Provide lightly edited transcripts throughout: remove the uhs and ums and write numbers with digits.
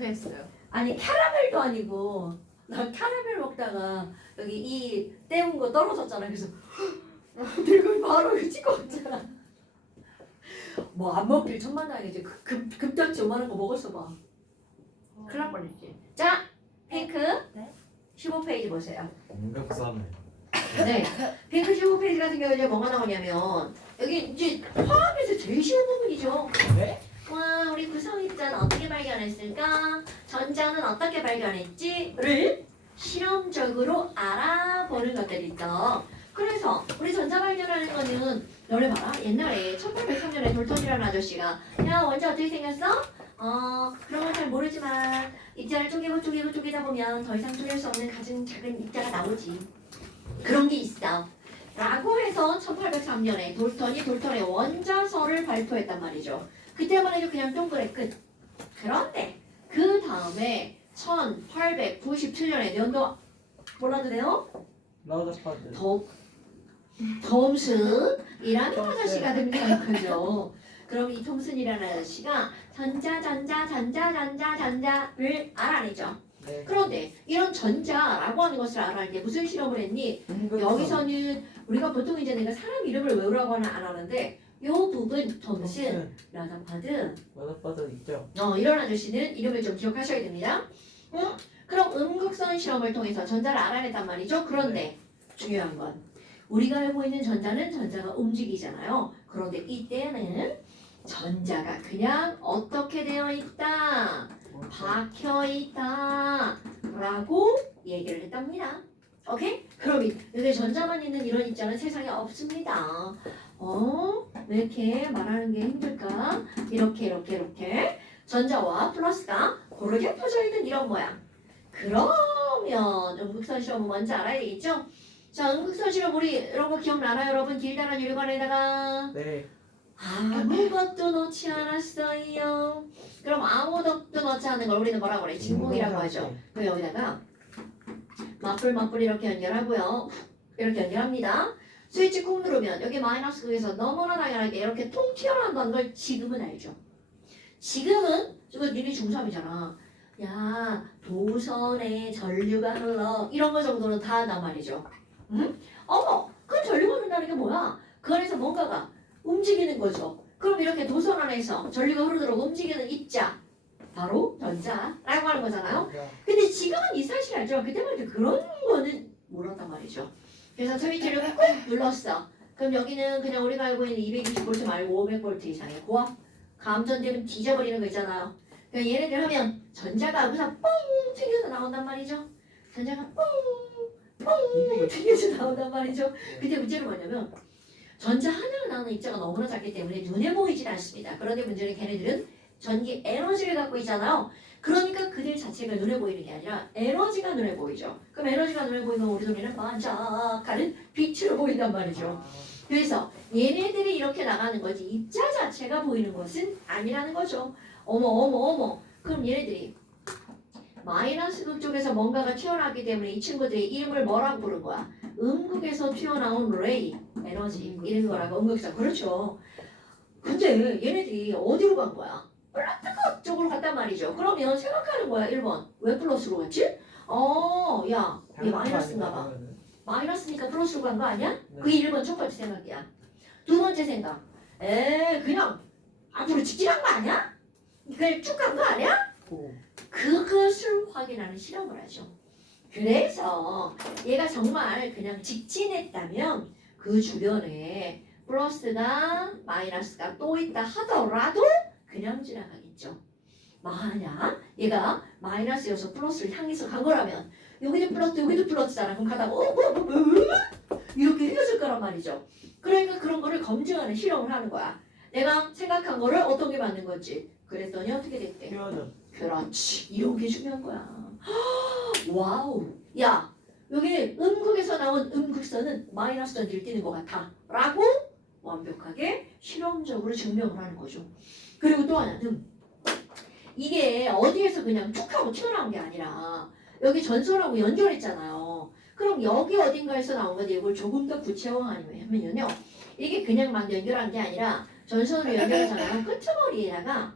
했어요. 아니 캐러멜도 아니고 나 캐러멜 먹다가 여기 이 떼운 거 떨어졌잖아. 그래서 내가 바로 찍어왔잖아. 뭐 안 먹길 천만다행이지. 급작지 요만한 거 먹었어 봐. 큰일 날 뻔했지. 자, 핑크 네. 15페이지 보세요. 공격사네. 네, 핑크 15페이지 같은 경우에 이제 뭐가 나오냐면 여기 이제 화학에서 제일 쉬운 부분이죠. 네? 와, 우리 구성입자는 어떻게 발견했을까? 전자는 어떻게 발견했지?를 실험적으로 알아보는 것들이 있죠. 그래서 우리 전자 발견하는 거는 너네 봐라. 옛날에 1803년에 돌턴이라는 아저씨가 야, 원자 어떻게 생겼어? 그런 건 잘 모르지만 입자를 쪼개다 보면 더 이상 쪼갤 수 없는 가장 작은 입자가 나오지. 그런 게 있어. 라고 해서 1803년에 돌턴의 원자설을 발표했단 말이죠. 그때만 해도 그냥 동그래 끝. 그런데 그 다음에 1897년에 연도 몰라도 돼요? 라우더파드. 톰슨이라는 아저씨가 등장한 거죠. 그럼 이 톰슨이라는 아저씨가 전자를 알아내죠. 네. 그런데 이런 전자라고 하는 것을 알아낼 때 무슨 실험을 했니? 여기서는 우리가 보통 이제 내가 사람 이름을 외우라고 하는 안 하는데 요 부분 톰슨, 라더파드 라우더파드 있죠. 이런 아저씨는 이름을 좀 기억하셔야 됩니다. 그럼 음극선 실험을 통해서 전자를 알아냈단 말이죠. 그런데 중요한 건 우리가 알고 있는 전자가 움직이잖아요. 그런데 이때는 전자가 그냥 어떻게 되어 있다? 박혀 있다 라고 얘기를 했답니다. 오케이? 그럼 여기 전자만 있는 이런 입자는 세상에 없습니다. 왜 이렇게 말하는 게 힘들까? 이렇게 전자와 플러스가 고르게 펴져 있는 이런 모양. 그러면 음극선 실험은 뭔지 알아야 되겠죠? 자, 음극선 실험 우리 이런 거 기억나나요, 여러분? 길다란 유리관에다가 네. 아무것도 넣지 않았어요. 그럼 아무것도 넣지 않는 걸 우리는 뭐라고 그래? 진공이라고 하죠. 그럼 여기다가 맞불 이렇게 연결하고요. 이렇게 연결합니다. 스위치 꾹 누르면 여기 마이너스 극에서 너무나 당연하게 이렇게 통 튀어나온다는 걸 지금은 알죠. 지금은 저거 니네 중3이잖아. 야, 도선에 전류가 흘러 이런 거 정도는 다 한단 말이죠. 응? 그럼 전류가 흐른다는 게 뭐야? 그 안에서 뭔가가 움직이는 거죠. 그럼 이렇게 도선 안에서 전류가 흐르도록 움직이는 입자 바로 전자라고 하는 거잖아요. 근데 지금은 이 사실 알죠? 그때만 해도 그런 거는 몰랐단 말이죠. 그래서 스위치를 꾹 눌렀어. 그럼 여기는 그냥 우리가 알고 있는 220V 말고 500V 이상의 고압 감전되면 뒤져버리는 거 있잖아요. 그러니까 얘네들 하면 전자가 우선 뻥 튀겨서 나온단 말이죠. 전자가 뻥 튀겨서 나온단 말이죠. 근데 문제는 뭐냐면 전자 하나가 나오는 입자가 너무나 작기 때문에 눈에 보이질 않습니다. 그런데 문제는 걔네들은 전기 에너지를 갖고 있잖아요. 그러니까 그들 자체가 눈에 보이는 게 아니라 에너지가 눈에 보이죠. 그럼 에너지가 눈에 보이면 우리 눈에는 반짝하는 빛으로 보인단 말이죠. 그래서 얘네들이 이렇게 나가는 거지 입자 자체가 보이는 것은 아니라는 거죠. 어머. 그럼 얘네들이 마이너스 극 쪽에서 뭔가가 튀어나왔기 때문에 이 친구들의 이름을 뭐라고 부른 거야? 음극에서 튀어나온 레이, 에너지 이런 거라고 음극선. 그렇죠. 근데 얘네들이 어디로 간 거야? 플라트극 쪽으로 갔단 말이죠. 그러면 생각하는 거야. 1번. 왜 플러스로 갔지? 야, 얘 마이너스인가 봐. 마이너스니까 플러스로 간 거 아니야? 네. 그게 1번 첫 번째 생각이야. 두 번째 생각. 그냥 앞으로 직진한 거 아니야? 그냥 쭉 간 거 아니야? 그것을 확인하는 실험을 하죠. 그래서 얘가 정말 그냥 직진했다면 그 주변에 플러스나 마이너스가 또 있다 하더라도 그냥 지나가겠죠. 만약 얘가 마이너스여서 플러스를 향해서 간 거라면 여기도 플러스 여기도 플러스잖아. 그럼 가다가 이렇게 헤어질 거란 말이죠. 그러니까 그런 거를 검증하는 실험을 하는 거야. 내가 생각한 거를 어떤 게 맞는 건지. 그랬더니 어떻게 됐대? 그렇지. 이런 게 중요한 거야. 와우. 야, 여기 음극에서 나온 음극선은 마이너스 전지를 띠는 것 같아. 라고 완벽하게 실험적으로 증명을 하는 거죠. 그리고 또 하나는 이게 어디에서 그냥 쭉 하고 튀어나온 게 아니라 여기 전선하고 연결했잖아요. 그럼 여기 어딘가에서 나온 건데 이걸 조금 더 구체화하면요. 이게 그냥 막 연결한 게 아니라 전선으로 연결하잖아요. 끄트머리에다가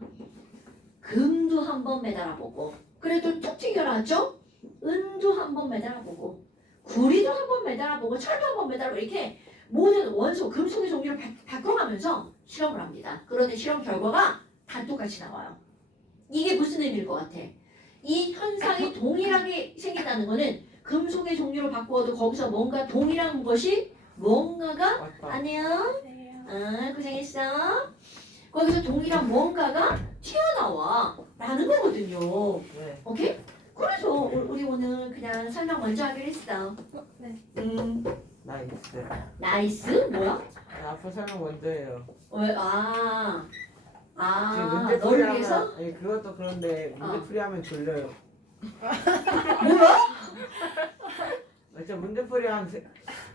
금도 한번 매달아보고 그래도 툭 튀겨나왔죠? 은도 한번 매달아보고 구리도 한번 매달아보고 철도 한번 매달아보고 이렇게 모든 원소 금속의 종류를 바꿔가면서 실험을 합니다. 그런데 실험 결과가 다 똑같이 나와요. 이게 무슨 의미일 것 같아? 이 현상이 동일하게 생긴다는 거는 금속의 종류를 바꾸어도 거기서 뭔가 동일한 것이 뭔가가 맞다. 안녕 고생했어. 거기서 동일한 뭔가가 튀어나와 라는 거거든요. 네. 오케이? 그래서 우리 오늘 그냥 설명 먼저 하기로 했어. 네. 나이스. 나이스? 뭐야? 앞으로 설명 먼저 해요. 왜? 지금 문제 너를 풀이하면 위해서? 아니 그것도 그런데 문제 풀이하면 졸려요. 뭐야? 진짜 문제 풀이 한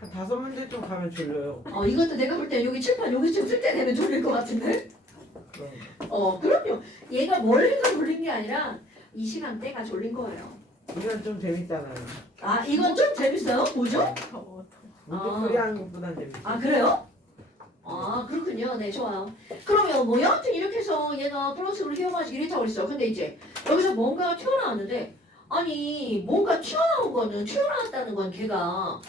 5문제쯤 가면 졸려요. 이것도 내가 볼 때 여기 칠판 여기쯤 쓸 때 되면 졸릴 것 같은데? 그럼요. 얘가 뭘 해서 졸린 게 아니라 이 시간대가 졸린 거예요. 이건 좀 재밌잖아요. 이건 좀 재밌어요? 뭐죠? 문제 아. 풀이하는 것보단 재밌어요. 그래요? 그렇군요. 네, 좋아요. 그러면 뭐 여하튼 이렇게 해서 얘가 플러스로 휘어가지고 이렇다고 그랬어. 근데 이제 여기서 뭔가가 튀어나왔는데 아니 뭔가 튀어나왔다는 건 걔가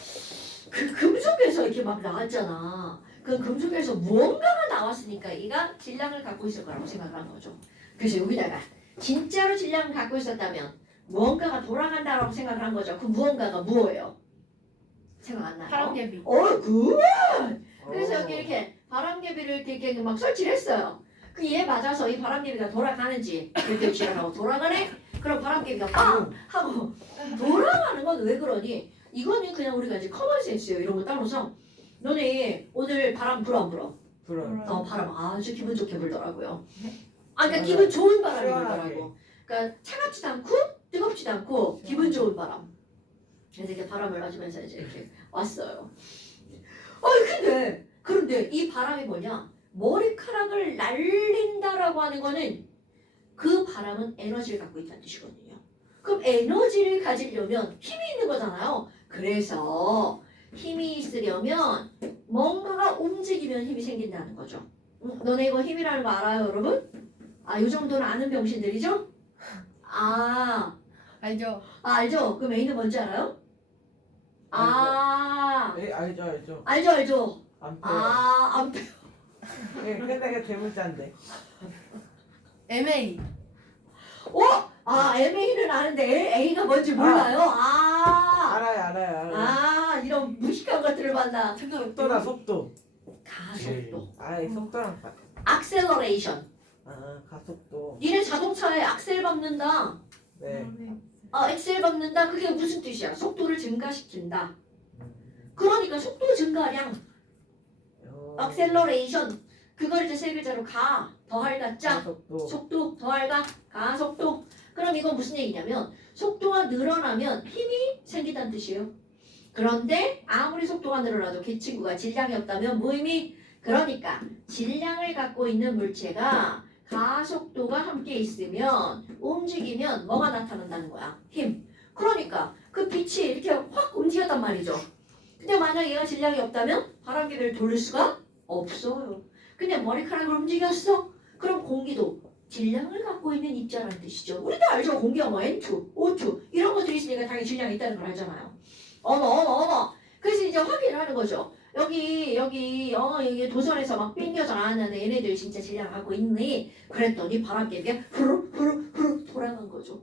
그 금속에서 이렇게 막 나왔잖아. 그 금속에서 무언가가 나왔으니까 얘가 질량을 갖고 있을 거라고 생각한 거죠. 그래서 여기다가 진짜로 질량을 갖고 있었다면 무언가가 돌아간다라고 생각을 한 거죠. 그 무언가가 뭐예요? 생각 안 나요? 바람개비. 굿! 그래서 여기 이렇게 바람개비를 이렇게 막 설치를 했어요. 그 얘 맞아서 이 바람개비가 돌아가는지 이렇게 지나가고 돌아가네? 그럼 바람개비가 빵! 하고 돌아가는 건 왜 그러니? 이거는 그냥 우리가 이제 커먼 센스예요. 이런 거 따로서 너네 오늘 바람 불어 안 불어? 불어요. 바람 아주 기분 좋게 불더라고요. 그러니까 맞아요. 기분 좋은 바람이 시원하게. 불더라고. 그러니까 차갑지도 않고 뜨겁지도 않고 기분 좋은 바람. 그래서 이렇게 바람을 맞으면서 이제 이렇게 왔어요. 그런데 이 바람이 뭐냐? 머리카락을 날린다라고 하는 거는 그 바람은 에너지를 갖고 있다는 뜻이거든요. 그럼 에너지를 가지려면 힘이 있는 거잖아요. 그래서 힘이 있으려면 뭔가가 움직이면 힘이 생긴다는 거죠. 너네 이거 힘이라는 거 알아요, 여러분? 이 정도는 아는 병신들이죠? 알죠? 알죠? 그럼 A는 뭔지 알아요? 네, 알죠. 알죠. 안 빼요. 안 빼. 네, 근데 대문자인데. MA. MA는 아는데 A가 뭔지 몰라요? 알아요. 이런 무식한 것들을 만나. 속도다 속도. 가속도. 속도랑 악셀러레이션. 가속도. 니네 자동차에 악셀 밟는다. 네. 엑셀 밟는다. 그게 무슨 뜻이야? 속도를 증가시킨다. 그러니까 속도 증가량. 악셀러레이션. 그걸 이제 세 글자로 더할 가짜. 속도 더할 가속도. 그럼 이건 무슨 얘기냐면 속도가 늘어나면 힘이 생긴다는 뜻이에요. 그런데 아무리 속도가 늘어나도 그 친구가 질량이 없다면 무의미. 그러니까 질량을 갖고 있는 물체가 가속도가 함께 있으면 움직이면 뭐가 나타난다는 거야? 힘. 그러니까 그 빛이 이렇게 확 움직였단 말이죠. 근데 만약 얘가 질량이 없다면 바람개비를 돌릴 수가 없어요. 근데 머리카락을 움직였어? 그럼 공기도 질량을 갖고 있는 입자라는 뜻이죠. 우리도 알죠. 공기가 뭐 N2, O2 이런 것들이 있으니까 당연히 질량이 있다는 걸 알잖아요. 어머. 그래서 이제 확인을 하는 거죠. 여기 도선에서 막 빙겨져 나왔는데 얘네들이 진짜 질량 갖고 있니? 그랬더니 바람개비가 후루 돌아간 거죠.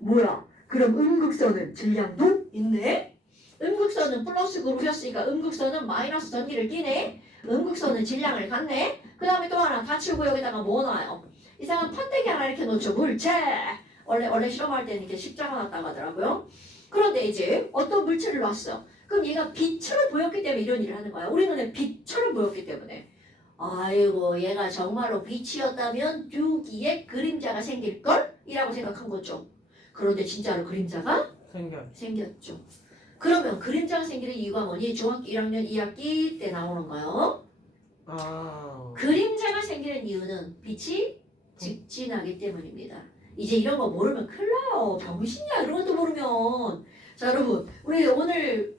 뭐야? 그럼 음극선은 질량도 있네? 음극선은 플러스 그룹이었으니까 음극선은 마이너스 전기를 띠네? 음극선은 질량을 갖네? 그 다음에 또 하나 다 치우고 여기다가 뭐 놔요? 이상한 판때기 하나 이렇게 놓죠. 물체! 원래 실험할 때는 이렇게 십자가 놨다고 하더라고요. 그런데 이제 어떤 물체를 놨어요. 그럼 얘가 빛처럼 보였기 때문에 이런 일을 하는 거야. 우리 눈에 빛처럼 보였기 때문에. 아이고 얘가 정말로 빛이었다면 여기에 그림자가 생길걸? 이라고 생각한 거죠. 그런데 진짜로 그림자가 생겼죠. 그러면 그림자가 생기는 이유가 뭐니? 중학교 1학년 2학기 때 나오는 거요. 그림자가 생기는 이유는 빛이 직진하기 때문입니다. 이제 이런 거 모르면 큰일 나요. 병신이야 이런 것도 모르면. 자 여러분 우리 오늘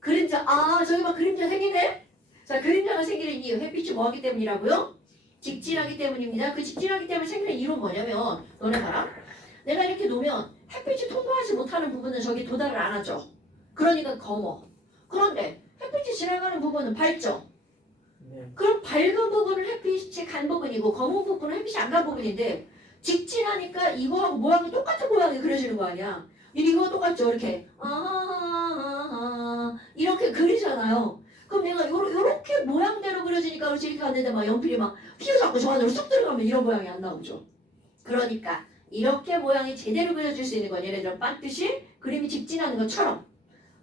그림자 저기 막 그림자 생기네? 자 그림자가 생기는 이유 햇빛이 뭐하기 때문이라고요? 직진하기 때문입니다. 그 직진하기 때문에 생기는 이유는 뭐냐면 너네 봐라. 내가 이렇게 놓으면 햇빛이 통과하지 못하는 부분은 저기 도달을 안 하죠. 그러니까 검어. 그런데 햇빛이 지나가는 부분은 밝죠. 네. 그럼 밝은 부분은 햇빛이 간 부분이고 검은 부분은 햇빛이 안 간 부분인데 직진하니까 이거하고 모양이 똑같은 모양이 그려지는 거 아니야. 이거 똑같죠. 이렇게 이렇게 그리잖아요. 그럼 내가 요렇게 모양대로 그려지니까 그렇지 이렇게 갔는데 막 연필이 막 휘어잡고 저 안으로 쏙 들어가면 이런 모양이 안 나오죠. 그러니까 이렇게 모양이 제대로 그려질 수 있는 건 예를 들어 반듯이 그림이 직진하는 것처럼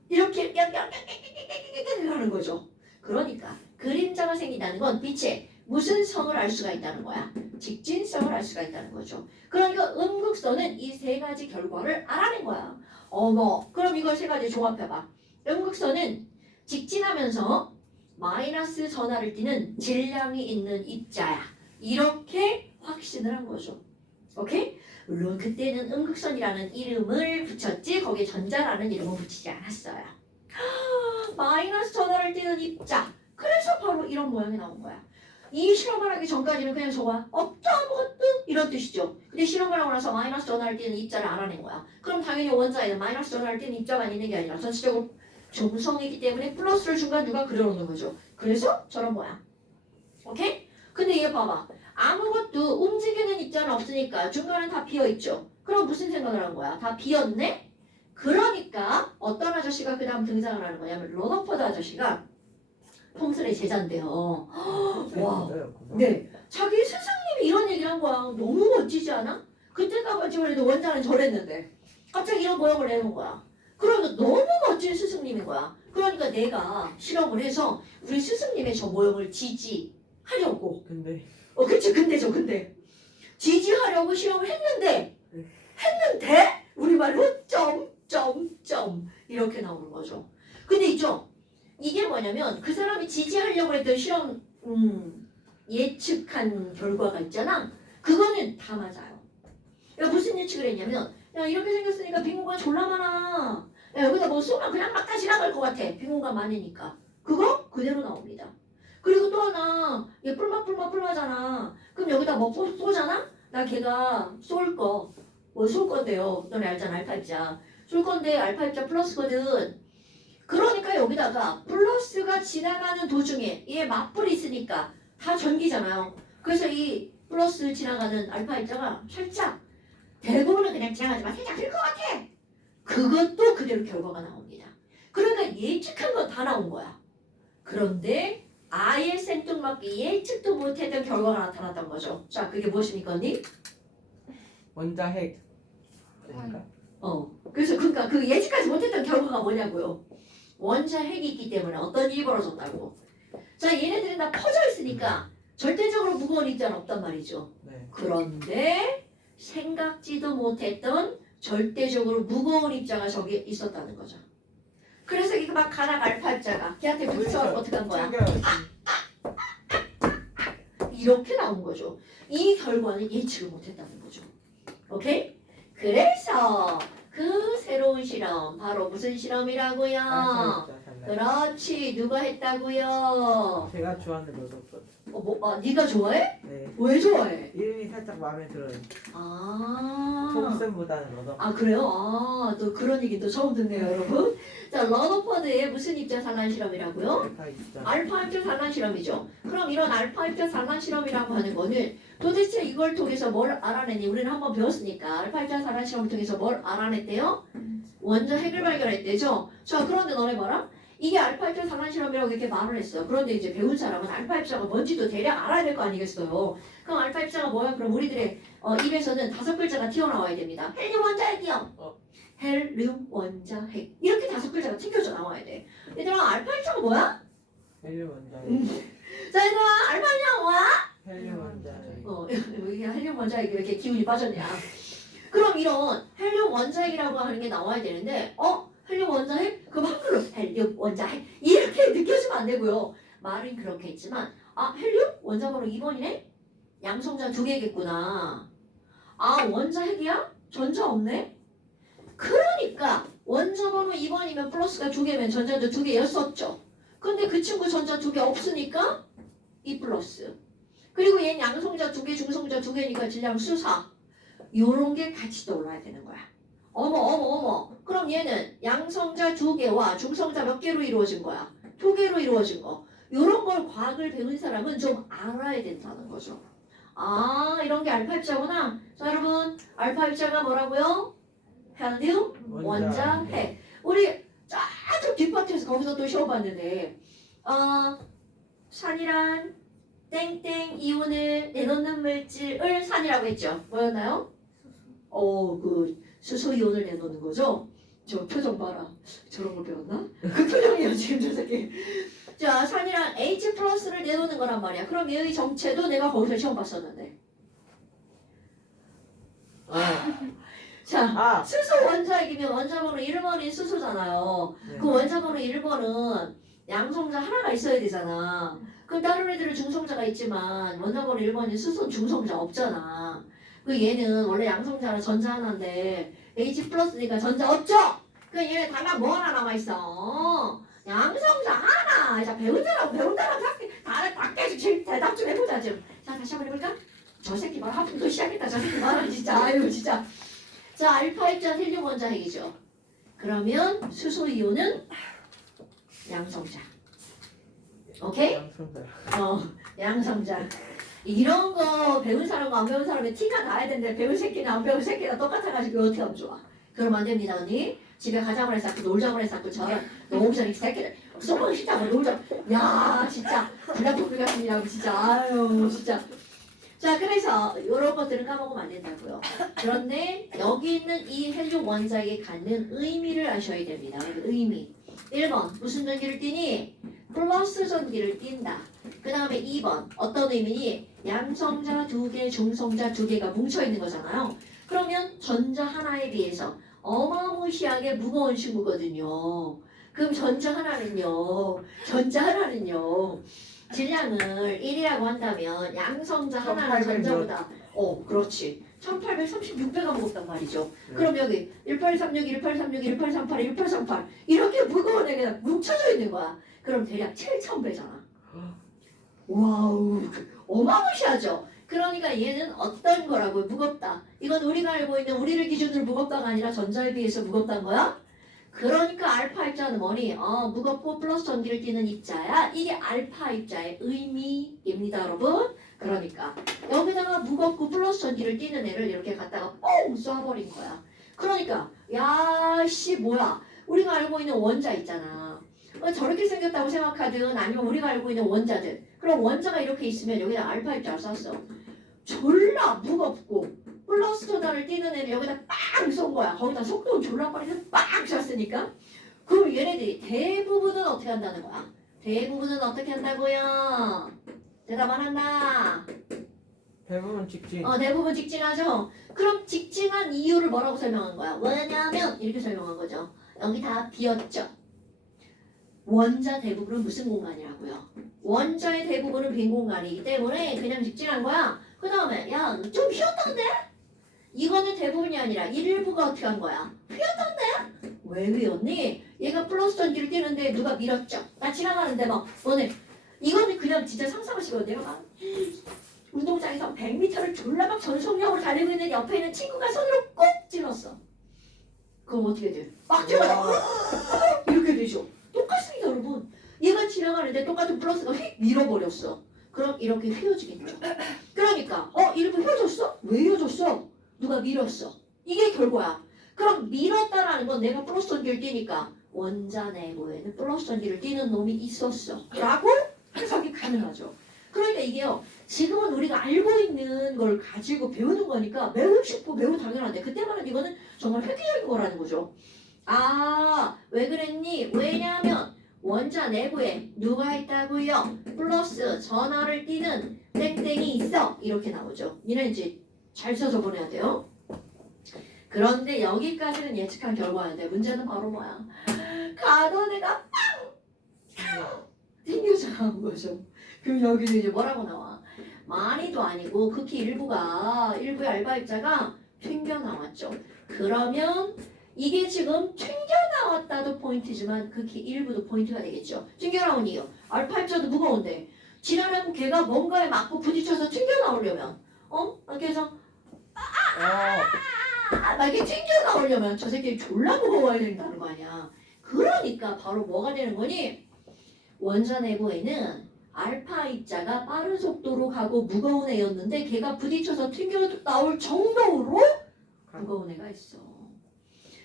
이렇게 하는 거죠. 그러니까 그림자가 생긴다는 건 빛의 무슨 성을 알 수가 있다는 거야. 직진성을 알 수가 있다는 거죠. 그러니까 음극선은 이 세 가지 결과를 알아낸 거야. 어머, 그럼 이걸 세 가지 조합해봐. 음극선은 직진하면서 마이너스 전하를 띠는 질량이 있는 입자야. 이렇게 확신을 한 거죠. 오케이? 물론 그때는 음극선이라는 이름을 붙였지 거기에 전자라는 이름을 붙이지 않았어요. 마이너스 전하를 띠는 입자. 그래서 바로 이런 모양이 나온 거야. 이 실험을 하기 전까지는 그냥 저거 없죠 아무것도 이런 뜻이죠. 근데 실험을 하고 나서 마이너스 전하를 띠는 입자를 알아낸 거야. 그럼 당연히 원자에는 마이너스 전하를 띠는 입자만 있는 게 아니라 전체적으로 중성이기 때문에 플러스를 중간 누가 그려놓는 거죠. 그래서 저런 모양. 오케이? 근데 얘 봐봐. 아무것도 움직이는 입자는 없으니까 중간은 다 비어있죠. 그럼 무슨 생각을 한 거야? 다 비었네? 그러니까 어떤 아저씨가 그 다음 등장을 하는 거냐면 러더퍼드 아저씨가 톰슨의 제자인데요. 와. 네. 자기 스승님이 이런 얘기를 한 거야. 너무 멋지지 않아? 그때까지만 해도 원자는 저랬는데 갑자기 이런 모형을 내놓은 거야. 그러니까 너무 멋진 스승님인 거야. 그러니까 내가 실험을 해서 우리 스승님의 저 모형을 지지하려고. 근데 그치. 근데 지지하려고 실험을 했는데 우리말로 점점점 이렇게 나오는 거죠. 근데 있죠. 이게 뭐냐면 그 사람이 지지하려고 했던 실험 예측한 결과가 있잖아. 그거는 다 맞아요. 그러니까 무슨 예측을 했냐면 야 이렇게 생겼으니까 빈 공간 졸라 많아. 야 여기다 뭐 쏘면 그냥 막 다 지나갈 것 같아. 빈 공간 많으니까. 그거 그대로 나옵니다. 그리고 또 하나 얘 뿔마잖아. 그럼 여기다 뭐 쏘잖아? 나 걔가 뭐 쏠 건데요. 너네 알잖아 알파 입자. 쏠 건데 알파 입자 플러스거든. 그러니까 여기다가 플러스가 지나가는 도중에 얘 맞불이 있으니까 다 전기잖아요. 그래서 이 플러스 지나가는 알파 입자가 살짝 대부분은 그냥 지나가지만 살짝 흘 것 같아. 그것도 그대로 결과가 나옵니다. 그러니까 예측한 건 다 나온 거야. 그런데 아예 생뚱맞게 예측도 못했던 결과가 나타났던 거죠. 자, 그게 무엇입니까, 언니? 원자 핵. 그러니까 그래서 그러니까 그 예측하지 못했던 결과가 뭐냐고요. 원자 핵이 있기 때문에 어떤 일이 벌어졌다고. 자, 얘네들은 다 퍼져 있으니까 절대적으로 무거운 입자는 없단 말이죠. 네. 그런데 생각지도 못했던 절대적으로 무거운 입자가 저기 있었다는 거죠. 그래서 이거 막 가락 알파 입자가 걔한테 붙여서 어떻게 한 거야? 이렇게 나온 거죠. 이 결과는 예측을 못했다는 거죠. 오케이? 그래서 그 새로운 실험 바로 무슨 실험이라고요? 그렇지. 누가 했다고요? 제가 좋아하는 러더퍼드. 네가 좋아해? 네. 왜 좋아해? 이름이 살짝 마음에 들어요. 아. 톰슨보다는 러더퍼드. 그래요? 또 그런 얘기 또 처음 듣네요, 여러분. 자, 러더퍼드의 무슨 입자 산란 실험이라고요? 알파 입자. 알파 입자 산란 실험이죠. 그럼 이런 알파 입자 산란 실험이라고 하는 거는 도대체 이걸 통해서 뭘 알아내니? 우리는 한번 배웠으니까 알파 입자 산란 실험을 통해서 뭘 알아냈대요? 원자 핵을 발견했대죠. 자, 그런데 너네 봐라. 이게 알파 입자 산란 실험이라고 이렇게 말을 했어. 그런데 이제 배운 사람은 알파 입자가 뭔지도 대략 알아야 될 거 아니겠어요. 그럼 알파 입자가 뭐야? 그럼 우리들의 입에서는 5글자가 튀어나와야 됩니다. 헬륨 원자 핵이요. 헬륨 원자 핵. 이렇게 5글자가 튕겨져 나와야 돼. 얘들아, 알파 입자가 뭐야? 헬륨 원자 핵. 자, 얘들아, 알파 입자가 뭐야? 헬륨 원자 핵. 이게 헬륨 원자 핵이 왜 이렇게 기운이 빠졌냐? 그럼 이런 헬륨 원자 핵이라고 하는 게 나와야 되는데, 헬륨 원자 핵? 그럼 한글로 헬륨 원자 핵 이렇게 느껴지면 안 되고요. 말은 그렇게 했지만 헬륨? 원자 번호 2번이네? 양성자 2개겠구나. 원자 핵이야? 전자 없네? 그러니까 원자 번호 2번이면 플러스가 2개면 전자도 2개였었죠. 근데 그 친구 전자 2개 없으니까 2 플러스. 그리고 얘는 양성자 2개, 중성자 2개니까 질량 수사. 요런 게 같이 떠올라야 되는 거야. 어머. 그럼 얘는 양성자 2개와 중성자 몇 개로 이루어진 거야? 2개로 이루어진 거. 요런 걸 과학을 배운 사람은 좀 알아야 된다는 거죠. 아, 이런 게 알파 입자구나. 자, 여러분, 알파 입자가 뭐라고요? 헬륨, 원자, 핵. 우리 저쪽 뒷파트에서 거기서 또 시험 봤는데, 산이란 땡땡 이온을 내놓는 물질을 산이라고 했죠. 뭐였나요? 그 수소 이온을 내놓는 거죠. 저 표정 봐라. 저런 걸 배웠나? 그 표정이에요 지금 저 새끼. 자, 산이란 H 플러스를 내놓는 거란 말이야. 그럼 얘의 정체도 내가 거기서 시험 봤었는데. 자, 수소 원자이기면 원자번호 1번이 수소잖아요. 네. 그 원자번호 1번은 양성자 하나가 있어야 되잖아. 그럼 다른 애들은 중성자가 있지만 원자번호 1번이 수소 중성자 없잖아. 그 얘는 원래 양성자라 전자 하나인데 H 플러스니까 전자 없죠? 그 얘네 다만 뭐 하나 남아있어? 양성자 하나. 자, 배운 사람 다 계속 대답 좀 해보자 지금. 자, 다시 한번 해볼까? 저 새끼 말 하품 또 시작했다. 저 새끼 말은 진짜 아유 진짜. 자, 알파 입자 헬륨 원자 핵이죠. 그러면 수소 이온은 양성자. 오케이? 양성자. 이런 거 배운 사람과 안 배운 사람의 티가 나야 되는데 배운 새끼나 안 배운 새끼나 똑같아가지고 어떻게 하면 좋아? 그러면 안 됩니다 언니. 집에 가자고 해서 놀자고 해서 저런 노홍철 이 새끼들 소문 시자고 놀자. 야 진짜 불량품들 같습니다 진짜. 아유 진짜. 자, 그래서 이런 것들은 까먹으면 안 된다고요. 그런데 여기 있는 이 헬륨 원자에게 갖는 의미를 아셔야 됩니다. 의미. 1번 무슨 전기를 띠니? 플러스 전기를 띈다. 그 다음에 2번 어떤 의미니? 양성자 2개, 중성자 2개가 뭉쳐있는 거잖아요. 그러면 전자 하나에 비해서 어마무시하게 무거운 친구거든요. 그럼 전자 하나는요. 질량을 1이라고 한다면 양성자 하나는 전자보다 그렇지. 1836배가 무겁단 말이죠. 네. 그럼 여기 1836, 1836, 1838, 1838 이렇게 무거운 애가 뭉쳐져 있는 거야. 그럼 대략 7000배잖아. 와우, 어마무시하죠. 그러니까 얘는 어떤 거라고요? 무겁다. 이건 우리가 알고 있는 우리를 기준으로 무겁다가 아니라 전자에 비해서 무겁다는 거야? 그러니까 알파 입자는 뭐니? 무겁고 플러스 전기를 띠는 입자야. 이게 알파 입자의 의미입니다, 여러분. 그러니까 여기다가 무겁고 플러스 전기를 띠는 애를 이렇게 갖다가 뻥 쏴버린 거야. 그러니까 야씨 뭐야? 우리가 알고 있는 원자 있잖아. 저렇게 생겼다고 생각하든 아니면 우리가 알고 있는 원자들. 그럼 원자가 이렇게 있으면 여기다 알파 입자를 쐈어. 졸라 무겁고 플러스 전화를 띄는 애를 여기다 빵 쏜 거야. 거기다 속도 졸라 빠르게 빵 쐈으니까. 그럼 얘네들이 대부분은 어떻게 한다는 거야? 대부분은 어떻게 한다고요? 대답 안 한다. 대부분 직진. 대부분 직진하죠. 그럼 직진한 이유를 뭐라고 설명한 거야? 왜냐면 이렇게 설명한 거죠. 여기 다 비었죠. 원자 대부분은 무슨 공간이라고요? 원자의 대부분은 빈 공간이기 때문에 그냥 직진한 거야. 그 다음에 야 좀 휘었던데? 이거는 대부분이 아니라 일부가 어떻게 한 거야? 휘었던데? 왜 휘었니? 얘가 플러스 전기를 띄는데 누가 밀었죠? 나 지나가는데 막 너네 이거는 그냥 진짜 상상하시거든요. 내가 막 운동장에서 100m를 졸라 막 전속력으로 달리고 있는 옆에 있는 친구가 손으로 꼭 찔렀어. 그럼 어떻게 돼? 막 찔러서 이렇게 되죠. 똑같습니다 여러분. 얘가 지나가는데 똑같은 플러스가 휙 밀어버렸어. 그럼 이렇게 휘어지겠죠. 그러니까 일부 휘어졌어? 왜 휘어졌어? 누가 밀었어. 이게 결과야. 그럼 밀었다라는 건 내가 플러스 전기를 띄니까 원자 내부에는 플러스 전기를 띄는 놈이 있었어 라고 해석이 가능하죠. 그러니까 이게요. 지금은 우리가 알고 있는 걸 가지고 배우는 거니까 매우 쉽고 매우 당연한데 그때만은 이거는 정말 획기적인 거라는 거죠. 왜 그랬니? 왜냐하면 원자 내부에 누가 있다고요? 플러스 전하를 띠는 땡땡이 있어. 이렇게 나오죠. 니는 이제 잘 써서 보내야 돼요. 그런데 여기까지는 예측한 결과인데 문제는 바로 뭐야? 가던 애가 빵! 튕겨서 나온 거죠. 그럼 여기서 이제 뭐라고 나와? 많이도 아니고 극히 일부의 알파 입자가 튕겨 나왔죠. 그러면 이게 지금 튕겨나왔다도 포인트지만 극히 일부도 포인트가 되겠죠. 튕겨나온 이유. 알파 입자도 무거운데 지랄하고 걔가 뭔가에 맞고 부딪혀서 튕겨 나오려면 그래서 막 이렇게 튕겨 나오려면 저 새끼 졸라 무거워야 된다는 거 아니야. 그러니까 바로 뭐가 되는 거니? 원자 내부에는 알파 입자가 빠른 속도로 가고 무거운 애였는데 걔가 부딪혀서 튕겨 나올 정도로 무거운 애가 있어.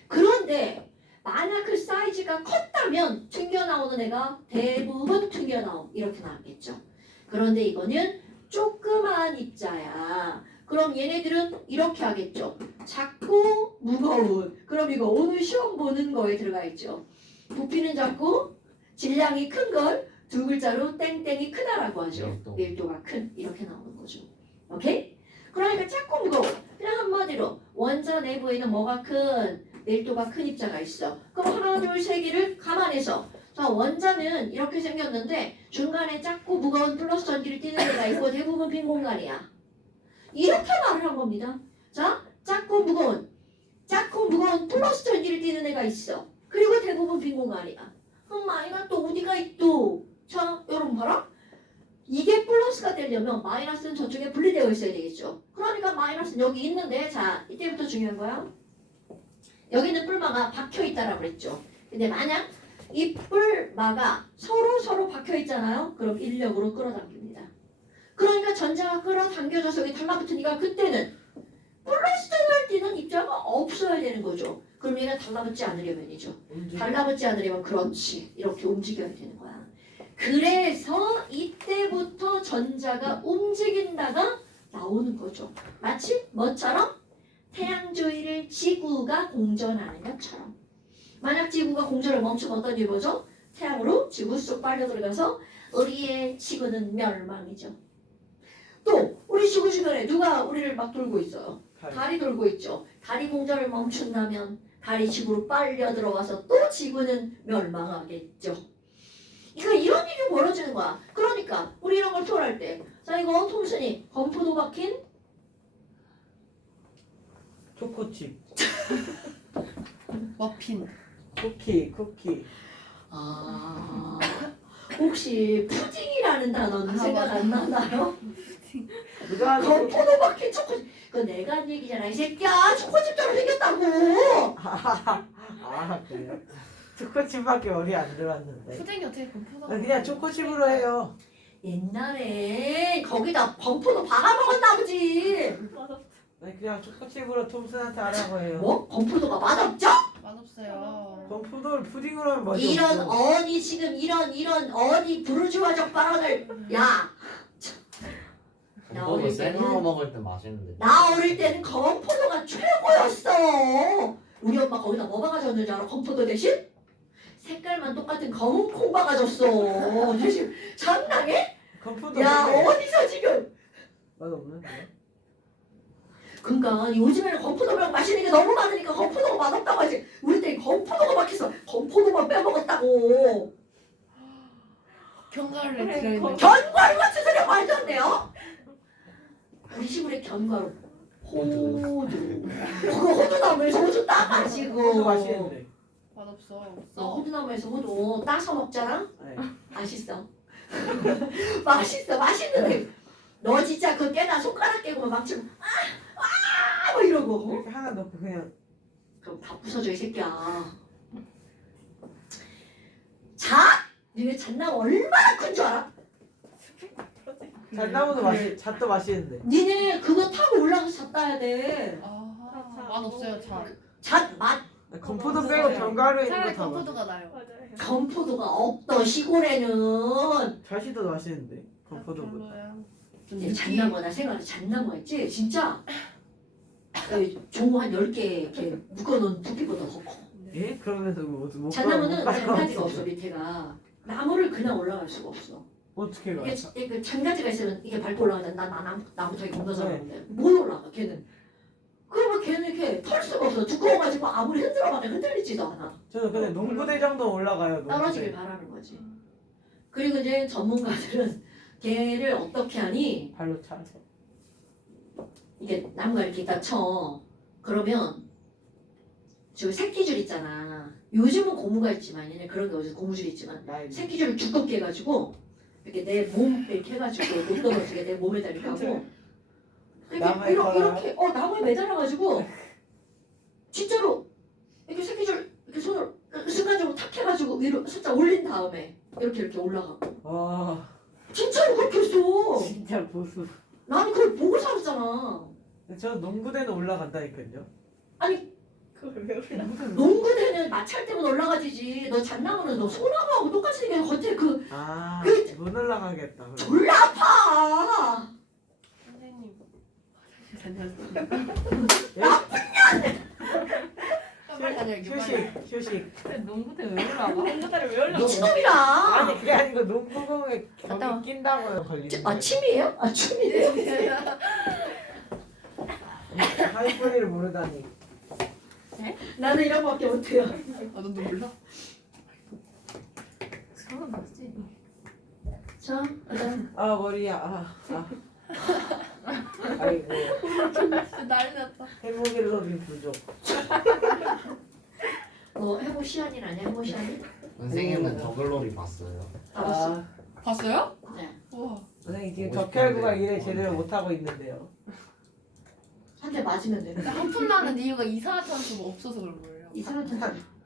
그런데 만약 그 사이즈가 컸다면 튕겨나오는 애가 대부분 튕겨나옴 이렇게 나왔겠죠. 그런데 이거는 조그마한 입자야. 그럼 얘네들은 이렇게 하겠죠. 작고 무거운. 그럼 이거 오늘 시험 보는 거에 들어가 있죠. 부피는 작고 질량이 큰 걸 두 글자로 땡땡이 크다라고 하죠. 밀도가 큰 이렇게 나오는 거죠. 오케이? 그러니까 작고 무거워. 그냥 한마디로 원자 내부에는 뭐가 큰? 밀도가 큰 입자가 있어. 그럼 하나 둘 세 개를 감안해서 자 원자는 이렇게 생겼는데 중간에 작고 무거운 플러스 전기를 띠는 데가 있고 대부분 빈 공간이야. 이렇게 말을 한 겁니다. 자 작고 무거운 플러스 전기를 띠는 애가 있어. 그리고 대부분 빈 공간이야. 그럼 마이너스 또 어디가 있도? 자 여러분 봐라. 이게 플러스가 되려면 마이너스는 저쪽에 분리되어 있어야 되겠죠. 그러니까 마이너스는 여기 있는데 자 이때부터 중요한 거야. 여기는 뿔마가 박혀 있다라고 그랬죠. 근데 만약 이 뿔마가 서로 박혀 있잖아요. 그럼 인력으로 끌어당깁니다. 그러니까 전자가 끌어당겨져서 여기 달라붙으니까 그때는 플러스 전을 띠는 입자가 없어야 되는 거죠. 그럼 얘가 달라붙지 않으려면이죠. 달라붙지 않으려면 그렇지 이렇게 움직여야 되는 거야. 그래서 이때부터 전자가 움직인다가 나오는 거죠. 마치 뭐처럼? 태양주위를 지구가 공전하는 것처럼. 만약 지구가 공전을 멈추면 어떤 일이 보죠? 태양으로 지구 속 빨려 들어가서 우리의 지구는 멸망이죠. 또 우리 지구 주변에 누가 우리를 막 돌고 있어요. 달이 돌고 있죠. 달이 공전을 멈춘다면 달이 지구로 빨려 들어가서 또 지구는 멸망하겠죠. 이런 일이 벌어지는 거야. 그러니까 우리 이런 걸 토론할 때 자 이거 톰슨이 건포도 박힌 초코칩 머핀. 쿠키 아 혹시 푸딩이라는 단어는 생각 안 나나요? 누가 건포도 박힌 초코칩 그거 내가 한 얘기잖아 이 새끼야. 초코칩처럼 생겼다고. 그래요? 초코칩밖에 머리 안 들어왔는데 푸딩이 어떻게 건포도? 그냥 초코칩으로 해요. 옛날에 거기다 건포도 박아먹었나 보지. 그냥 초코칩으로 톰슨한테 하라고 해요. 뭐? 건포도가 맛없죠? 맛없어요. 건포도를 푸딩으로 하면 맛이 이런 없어. 어디 지금 이런 어디 부르주아적 발언을 야 건포도 생으로 먹을 때 맛있는데. 나 어릴 때는 건포도가 최고였어. 우리 엄마 거기다 뭐 박아줬는 줄 알아? 건포도 대신? 색깔만 똑같은 검은 콩 박아줬어. 대신 장난해? 건포도 야 왜? 어디서 지금? 맛 없는데? 그러니까 요즘에는 건포도랑 맛있는 게 너무 많으니까 건포도가 맛없다고 하지. 우리 때 건포도가 막혀서 건포도만 빼먹었다고. 견과류에 그래, 들어있는. 견과류 같은 소리 말도 안 돼요? 우리 시골에 견과류 호두 그거 호두나무에서 호두 따 건포도 마시고 맛있는데. 맛없어. 호두나무에서 호두 따서 먹잖아? 네. 맛있어. 맛있는데 너 진짜 그 깨다 손가락 깨고 막 지금 뭐 이러고 이렇게 하나 넣고 그냥 그럼 다 부숴줘 이 새끼야. 잣? 니네 잣나무 얼마나 큰 줄 알아? 잣나무도 잣도 맛있는데. 니네 그거 타고 올라가서 잣 따야 돼. 맛없어요. 잘. 잣 맛 건포도 빼고 견과류 있는 차라리 거다 맛. 건포도가 나요. 건포도가 없더 시골에는. 잣이 더 맛있는데 건포도보다. 별로야. 근데 잣나무 나 생각해 잣나무 있지 진짜 종호 한 10개 이렇게 묶어놓은 부피보다 더 커. 예? 그러면서 뭐 잣나무는 잔가지가 없어 밑에가. 나무를 그냥 올라갈 수가 없어. 어떻게 가? 이게 그 잔가지가 있으면 이게 밟고 올라가잖아. 나무 타기 겁나 네. 잘하는데 못 올라가 걔는. 그러면 걔는 이렇게 털 수가 없어. 두꺼워가지고 아무리 흔들어봐도 흔들리지도 않아. 저는 근데 농구대장도 올라가요. 떨어지길 바라는 거지. 그리고 이제 전문가들은 걔를 어떻게 하니 발로 차서. 이게 나무가 이렇게 딱 쳐. 그러면 저 새끼줄 있잖아. 요즘은 고무가 있지만 얘네 그런 게 어디서 고무줄 있지만 나이. 새끼줄을 두껍게 해가지고 이렇게 내 몸 이렇게 해가지고 못 떨어지게 내 몸에다 이렇게 하고 나무에 이렇게 나무에 매달아가지고 진짜로 이렇게 새끼줄 이렇게 손을 순간적으로 탁 해가지고 위로 살짝 올린 다음에 이렇게 올라가. 와 진짜로 그렇게 했어. 진짜 보수. 나는 그걸 보고 살았잖아. 저 농구대는 올라간다니까요. 아니 그걸 왜 올라? 농구대는 마찰 때문에 올라가지지. 너 잣나무는 너 소나무하고 똑같이 생긴 겉에 못 올라가겠다. 그럼. 졸라 아파. 선생님 다녀왔어요. 빨리 다녀올게요. 휴식. 농구대 왜 올라가? 농구대를 왜 올려? 미친놈이라. 아니 그게 아니고 농구공에 갔다 와. 거기 낀다고요 걸리는 거. 침이에요? 침이에요? 하이퍼리를 모르다니. 나는 이런 거밖에 못해요. 너도 몰라? 서른 맞지? 자, 그다음 아 머리야. 아이고 난리 났다. 해모길로빈 부족. 너 해보 시안이 아니야? 해보 시안이? 선생님은 더글로리 봤어요. 알았어. 봤어요? 네. 우와. 선생님 지금 보고 덕혈구가 싶은데. 일을 제대로 못 하고 있는데요. 한 대 맞으면 돼. 하품 나는 이유가 이산화탄소가 없어서 그런 거예요. 이상한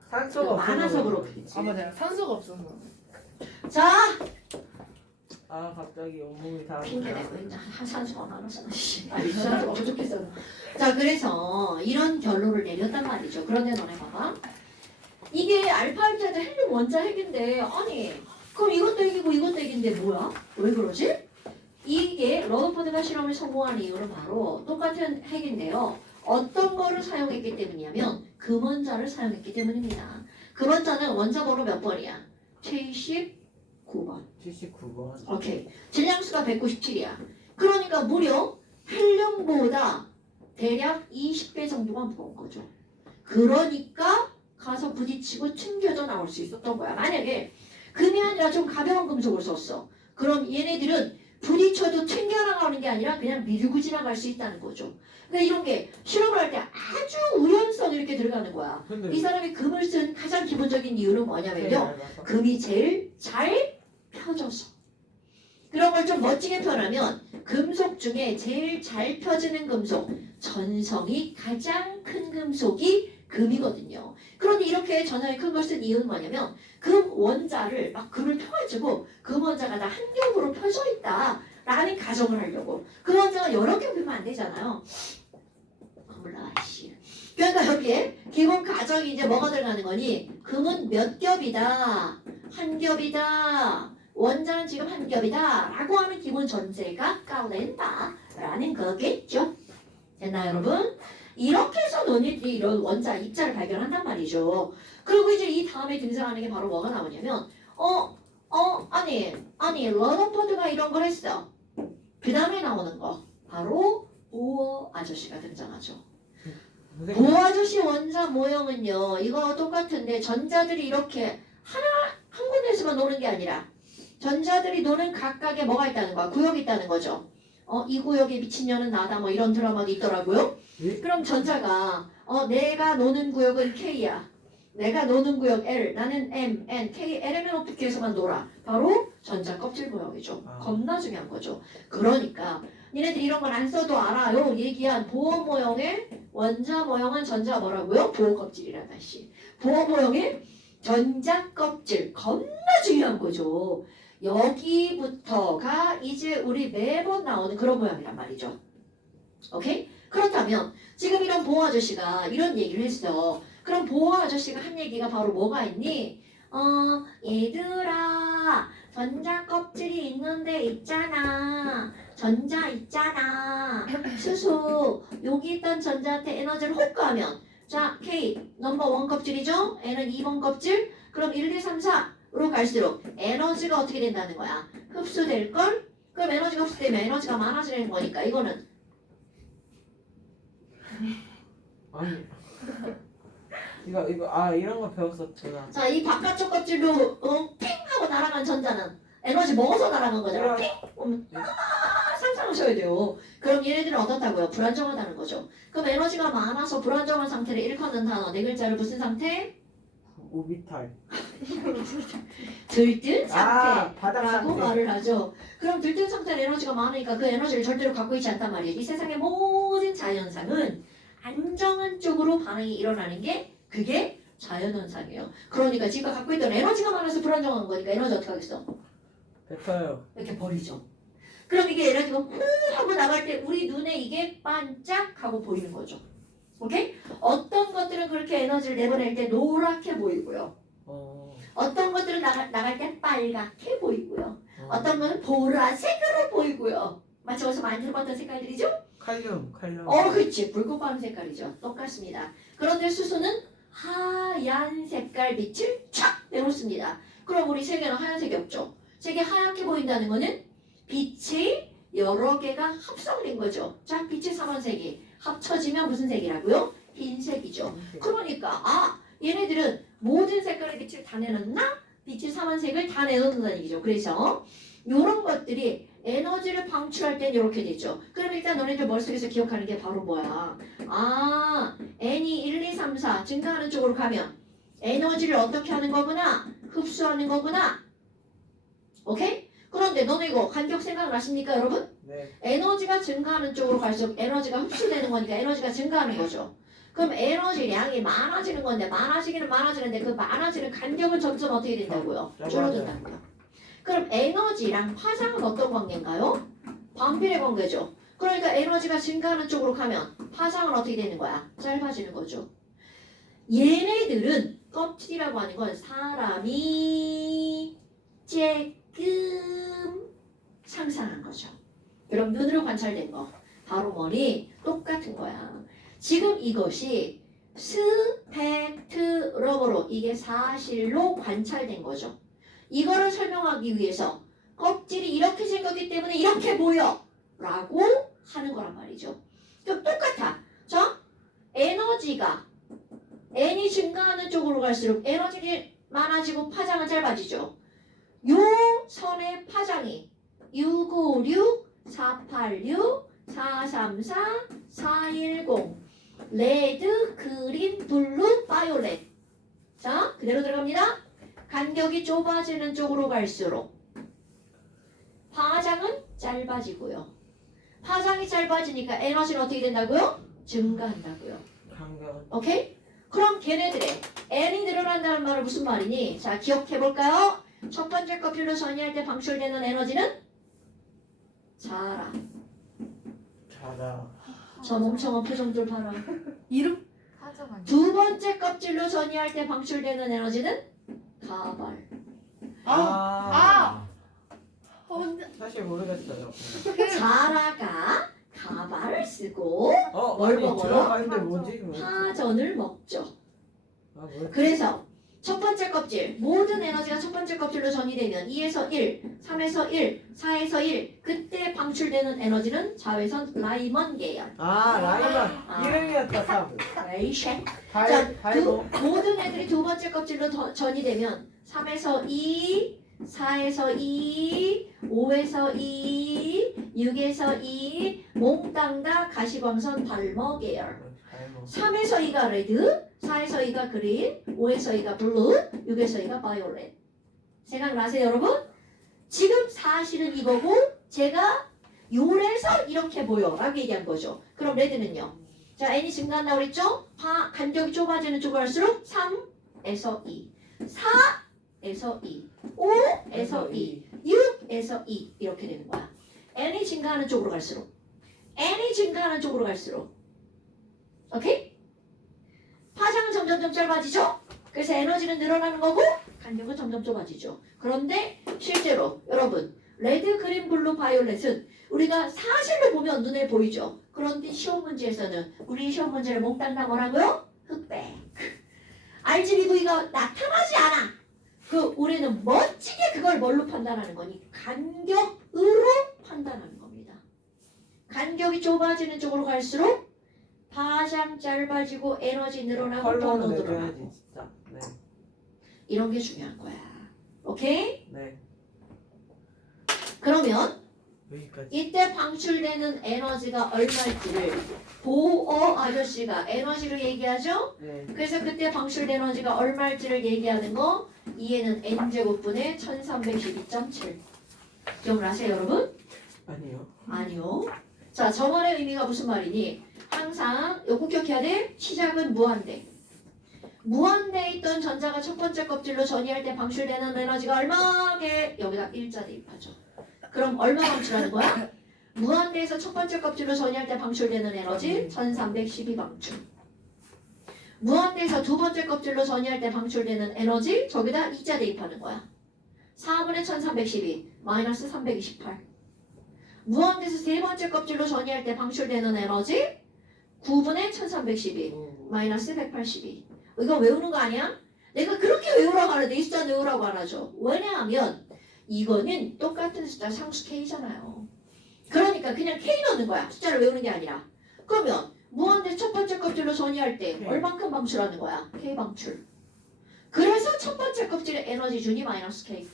산소가 많아서 없어서 그렇겠지. 아 맞아요. 산소가 없어서. 자, 아 갑자기 온몸이 다. 핑계 대고 있자. 산소가 많아서. 아니 산소가 부족해서. 자, 그래서 이런 결론을 내렸단 말이죠. 그런데 너네 봐봐. 이게 알파이자도 헬륨 원자 핵인데 아니 그럼 이것도 핵이고 이것도 핵인데 뭐야? 왜 그러지? 이게 러더포드가 실험을 성공한 이유는 바로 똑같은 핵인데요. 어떤 거를 사용했기 때문이냐면 금원자를 사용했기 때문입니다. 금원자는 원자 번호 몇 번이야? 79번. 79번. 오케이. 질량수가 197이야. 그러니까 무려 헬륨보다 대략 20배 정도가 무거운 거죠. 그러니까 가서 부딪히고 튕겨져 나올 수 있었던 거야. 만약에 금이 아니라 좀 가벼운 금속을 썼어. 그럼 얘네들은 부딪혀도 튕겨나가는 게 아니라 그냥 밀고 지나갈 수 있다는 거죠. 그러니까 이런 게 실험을 할 때 아주 우연성 이렇게 들어가는 거야. 근데 이 사람이 금을 쓴 가장 기본적인 이유는 뭐냐면요. 금이 제일 잘 펴져서. 그런 걸 좀 멋지게 표현하면 금속 중에 제일 잘 펴지는 금속, 전성이 가장 큰 금속이 금이거든요. 그런데 이렇게 전성이 큰 걸 쓴 이유는 뭐냐면 금 원자를 막 금을 펴가지고 금 원자가 다 한 겹으로 펴져 있다라는 가정을 하려고. 금 원자가 여러 겹 되면 안 되잖아요. 몰라 씨. 그러니까 여기에 기본 가정이 이제 뭐가 들어가는 거니? 금은 몇 겹이다, 한 겹이다. 원자는 지금 한 겹이다 라고 하는 기본 전제가 까낸다라는 거겠죠. 됐나요 여러분? 이렇게 해서 너희들이 이런 원자 입자를 발견한단 말이죠. 그리고 이제 이 다음에 등장하는 게 바로 뭐가 나오냐면 아니 러더포드가 이런 걸 했어. 그 다음에 나오는 거 바로 보어 아저씨가 등장하죠. 보어 아저씨 원자 모형은요 이거 똑같은데 전자들이 이렇게 한 군데에서만 노는 게 아니라 전자들이 노는 각각에 뭐가 있다는 거야? 구역이 있다는 거죠. 이 구역에 미친년은 나다 뭐 이런 드라마가 있더라고요. 예? 그럼 전자가 내가 노는 구역은 K야. 내가 노는 구역 L, 나는 M, N, K, LMNOPQ에서만 놀아. 바로 전자 껍질 모형이죠. 겁나 중요한 거죠. 그러니까 니네들이 이런 걸 안 써도 알아요. 얘기한 보어 모형의 원자 모형은 전자 뭐라고요? 보어 껍질이란 다시. 보어 모형의 전자 껍질 겁나 중요한 거죠. 여기부터가 이제 우리 매번 나오는 그런 모양이란 말이죠. 오케이? 그렇다면 지금 이런 보어 아저씨가 이런 얘기를 했어. 그럼 보어 아저씨가 한 얘기가 바로 뭐가 있니? 얘들아 전자 껍질이 있는데 있잖아. 전자 있잖아. 수소 여기 있던 전자한테 에너지를 호크하면 자 K 넘버 1 껍질이죠? N은 2번 껍질. 그럼 1, 2, 3, 4로 갈수록 에너지가 어떻게 된다는 거야? 흡수될걸? 그럼 에너지가 흡수되면 에너지가 많아지는 거니까 이거는 아니 이거 이런 거 배웠었구나. 자 이 바깥쪽 껍질로 핑 하고 날아간 전자는 에너지 먹어서 날아간 거잖아. 핑! 상상하셔야 돼요. 그럼 얘네들은 어떻다고요? 불안정하다는 거죠. 그럼 에너지가 많아서 불안정한 상태를 일컫는 단어 네 글자를 무슨 상태? 오비탈. 들뜬 아, 바닥 상태라고 상태. 말을 하죠. 그럼 들뜬 상태는 에너지가 많으니까 그 에너지를 절대로 갖고 있지 않단 말이에요. 이 세상의 모든 자연상은 안정한 쪽으로 반응이 일어나는 게 그게 자연현상이에요. 그러니까 지가 갖고 있던 에너지가 많아서 불안정한 거니까 에너지 어떻게 하겠어? 뱉어요. 이렇게 버리죠. 그럼 이게 에너지가 후 하고 나갈 때 우리 눈에 이게 반짝하고 보이는 거죠. 오케이? 어떤 것들은 그렇게 에너지를 내보낼 때 노랗게 보이고요. 어떤 것들은 나갈 때 빨갛게 보이고요. 어떤 건 보라색으로 보이고요. 맞죠? 어디서 많이 들어봤던 색깔들이죠? 칼륨. 그렇지. 붉고밤 색깔이죠. 똑같습니다. 그런데 수소는 하얀 색깔 빛을 촥 내놓습니다. 그럼 우리 세계는 하얀색이 없죠. 세계 하얗게 보인다는 거는 빛이 여러 개가 합성된 거죠. 자, 빛의 삼원색이 합쳐지면 무슨 색이라고요? 흰색이죠. 그러니까 얘네들은 모든 색깔의 빛을 다 내놓나? 빛의 삼원색을 다 내놓는다는 얘기죠. 그래서 이런 것들이 에너지를 방출할 땐 이렇게 되죠. 그럼 일단 너네들 머릿속에서 기억하는 게 바로 뭐야? N이 1, 2, 3, 4 증가하는 쪽으로 가면 에너지를 어떻게 하는 거구나? 흡수하는 거구나. 오케이? 그런데 너네 이거 간격 생각나십니까 여러분? 네. 에너지가 증가하는 쪽으로 갈수록 에너지가 흡수되는 거니까 에너지가 증가하는 거죠. 그럼 에너지량이 많아지는 건데 많아지기는 많아지는데 그 많아지는 간격은 점점 어떻게 된다고요? 줄어든다고요. 그럼 에너지랑 파장은 어떤 관계인가요? 반비례 관계죠. 그러니까 에너지가 증가하는 쪽으로 가면 파장은 어떻게 되는 거야? 짧아지는 거죠. 얘네들은 껍질이라고 하는 건 사람이 쬐끔 상상한 거죠. 여러분 눈으로 관찰된 거 바로 머리 똑같은 거야. 지금 이것이 스펙트럼으로 이게 사실로 관찰된 거죠. 이거를 설명하기 위해서 껍질이 이렇게 생겼기 때문에 이렇게 보여 라고 하는 거란 말이죠. 그럼 똑같아. 자, 에너지가 N이 증가하는 쪽으로 갈수록 에너지가 많아지고 파장은 짧아지죠. 요 선의 파장이 656, 486, 434, 410 레드, 그린, 블루, 바이올렛. 자, 그대로 들어갑니다. 간격이 좁아지는 쪽으로 갈수록 파장은 짧아지고요. 파장이 짧아지니까 에너지는 어떻게 된다고요? 증가한다고요. 간격은. 오케이? 그럼 걔네들의 N이 늘어난다는 말은 무슨 말이니? 자, 기억해볼까요? 첫 번째 껍질로 전이할 때 방출되는 에너지는 자라. 저 멍청한 표정들 봐라. 이름? 하자만. 두 번째 껍질로 전이할 때 방출되는 에너지는 가발. 혼자 사실 모르겠어요. 자라가 가발을 쓰고 뭘 아니, 먹어요? 들어가는데 뭐지? 파전을 먹죠. 뭐지? 그래서 첫 번째 껍질, 모든 에너지가 첫 번째 껍질로 전이되면 2에서 1, 3에서 1, 4에서 1 그때 방출되는 에너지는 자외선 라이먼 계열. 라이먼 이름이었다 참. 레이션. 자, 달고. 모든 애들이 두 번째 껍질로 전이되면 3에서 2, 4에서 2, 5에서 2, 6에서 2 몽땅 다 가시광선 발머 계열. 3에서 2가 레드, 4에서 2가 그린, 5에서 2가 블루, 6에서 2가 바이올렛. 생각나세요 여러분? 지금 사실은 이거고 제가 요래서 이렇게 보여 라고 얘기한 거죠. 그럼 레드는요? 자, N이 증가한다고 그랬죠? 간격이 좁아지는 쪽으로 할수록 3에서 2, 4에서 2, 5에서 2, 6에서 2 이렇게 되는 거야. N이 증가하는 쪽으로 갈수록 N이 증가하는 쪽으로 갈수록 오케이? 파장은 점점 짧아지죠? 그래서 에너지는 늘어나는 거고 간격은 점점 좁아지죠. 그런데 실제로 여러분 레드, 그린, 블루, 바이올렛은 우리가 사실로 보면 눈에 보이죠. 그런데 시험 문제에서는 우리 시험 문제를 몽땅 다 뭐라고요? 흑백. RGBV가 나타나지 않아. 우리는 멋지게 그걸 뭘로 판단하는 거니? 간격으로 판단하는 겁니다. 간격이 좁아지는 쪽으로 갈수록 파장 짧아지고 에너지 늘어나고 번호 컬러는 늘어나고 내줘야지 진짜. 네. 이런 게 중요한 거야. 오케이? 네. 그러면 여기까지. 이때 방출되는 에너지가 얼마일지를 보어 아저씨가 에너지로 얘기하죠? 네. 그래서 그때 방출된 에너지가 얼마일지를 얘기하는 거 2에는 n제곱분의 1312.7 기억나세요 여러분? 아니요. 아니요. 자 저번의 의미가 무슨 말이니? 항상 요거 기억해야 돼. 시작은 무한대. 무한대에 있던 전자가 첫 번째 껍질로 전이할 때 방출되는 에너지가 얼마게? 여기다 일자 대입하죠. 그럼 얼마 방출하는 거야? 무한대에서 첫 번째 껍질로 전이할 때 방출되는 에너지 1312 방출. 무한대에서 두 번째 껍질로 전이할 때 방출되는 에너지 저기다 이자 대입하는 거야. 4분의 1312 마이너스 328. 무한대에서 세 번째 껍질로 전이할 때 방출되는 에너지 9분의 1312 마이너스 182. 이거 외우는 거 아니야? 내가 그렇게 외우라고 하는데 이 숫자 외우라고 안 하죠. 왜냐하면 이거는 똑같은 숫자 상수 K잖아요. 그러니까 그냥 K 넣는 거야. 숫자를 외우는 게 아니라. 그러면 무한대 첫 번째 껍질로 전이할 때 K. 얼만큼 방출하는 거야? K 방출. 그래서 첫 번째 껍질에 에너지 준이 마이너스 K.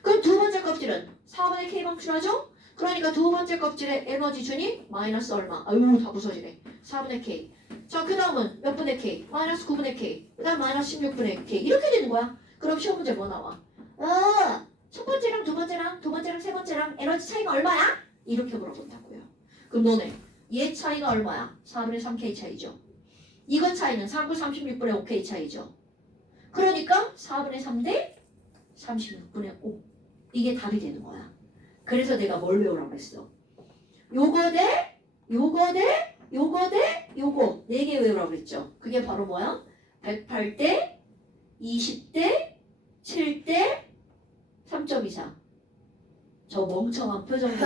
그럼 두 번째 껍질은 4분의 K 방출하죠? 그러니까 두 번째 껍질에 에너지 준이 마이너스 얼마? 아유 다 부서지네. 4분의 K. 자 그 다음은 몇 분의 K? 마이너스 9분의 K. 그 다음 마이너스 16분의 K. 이렇게 되는 거야. 그럼 시험 문제 뭐 나와? 첫 번째랑 두 번째랑 세 번째랑 에너지 차이가 얼마야? 이렇게 물어본다고요. 그럼 너네 얘 차이가 얼마야? 4분의 3K 차이죠. 이거 차이는 4구 36분의 5K 차이죠. 그러니까 4분의 3대 36분의 5. 이게 답이 되는 거야. 그래서 내가 뭘 외우라고 했어? 요거 대 요거 대 요거 대 요거 4개 외우라고 했죠. 그게 바로 뭐야? 108대 20대 7대 3.24. 저 멍청한 표정들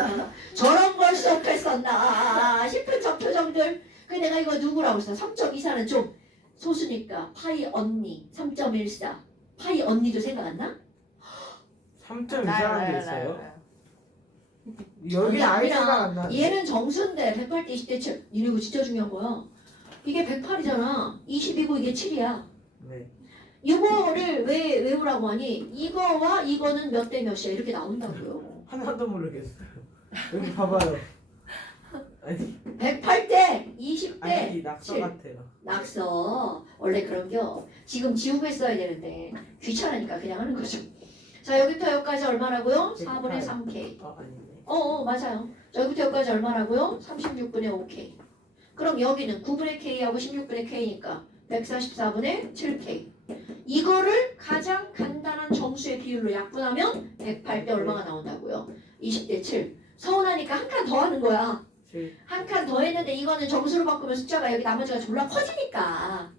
저런 걸 수업했었나 싶은 저 표정들. 그 내가 이거 누구라고 했어? 3.24는 좀 소수니까 파이 언니 3.14. 파이 언니도 생각 안 나? 3.2라는 게 있어요? 여기 아예 생각 안 나. 얘는 정수인데 108대 20대 7. 이거 진짜 중요한 거야. 이게 108이잖아. 20이고 이게 7이야. 네. 이거를 왜 외우라고 하니? 이거와 이거는 몇 대 몇이야 이렇게 나온다고요. 하나도 모르겠어요. 여기 봐봐요. 아니 108대 20대 아니 낙서 7. 같아요. 낙서 원래 그런겨. 지금 지우개 써야 되는데 귀찮으니까 그냥 하는 거죠. 자 여기부터 여기까지 얼마라고요? 4분의 3K. 아니네. 맞아요. 자 여기부터 여기까지 얼마라고요? 36분의 5K. 그럼 여기는 9분의 K하고 16분의 K니까 144분의 7K. 이거를 가장 간단한 정수의 비율로 약분하면 108대 얼마가 나온다고요? 20대 7. 서운하니까 한 칸 더 하는 거야. 한 칸 더 했는데 이거는 정수로 바꾸면 숫자가 여기 나머지가 졸라 커지니까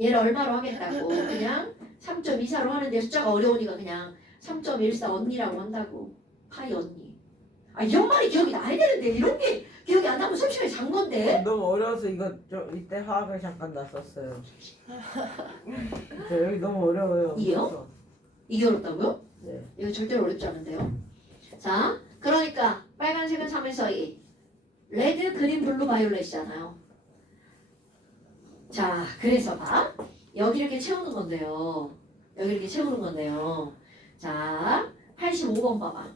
얘를 얼마로 하겠다고 그냥 3.24로 하는데 숫자가 어려우니까 그냥 3.14 언니라고 한다고. 파이 언니. 이런 말이 기억이 나야 되는데 이런 게 기억이 안 나면 수업 시간에 잔 건데. 너무 어려워서 이거 이때 화학을 잠깐 놨었어요. 저 여기 너무 어려워요. 이게요? 이게 어렵다고요? 네. 이거 절대로 어렵지 않은데요. 자, 그러니까 빨간색은 3에서 2. 레드, 그린, 블루, 바이올렛이잖아요. 자, 그래서 봐. 여기 이렇게 채우는 건데요. 여기 이렇게 채우는 건데요. 자, 85번 봐봐.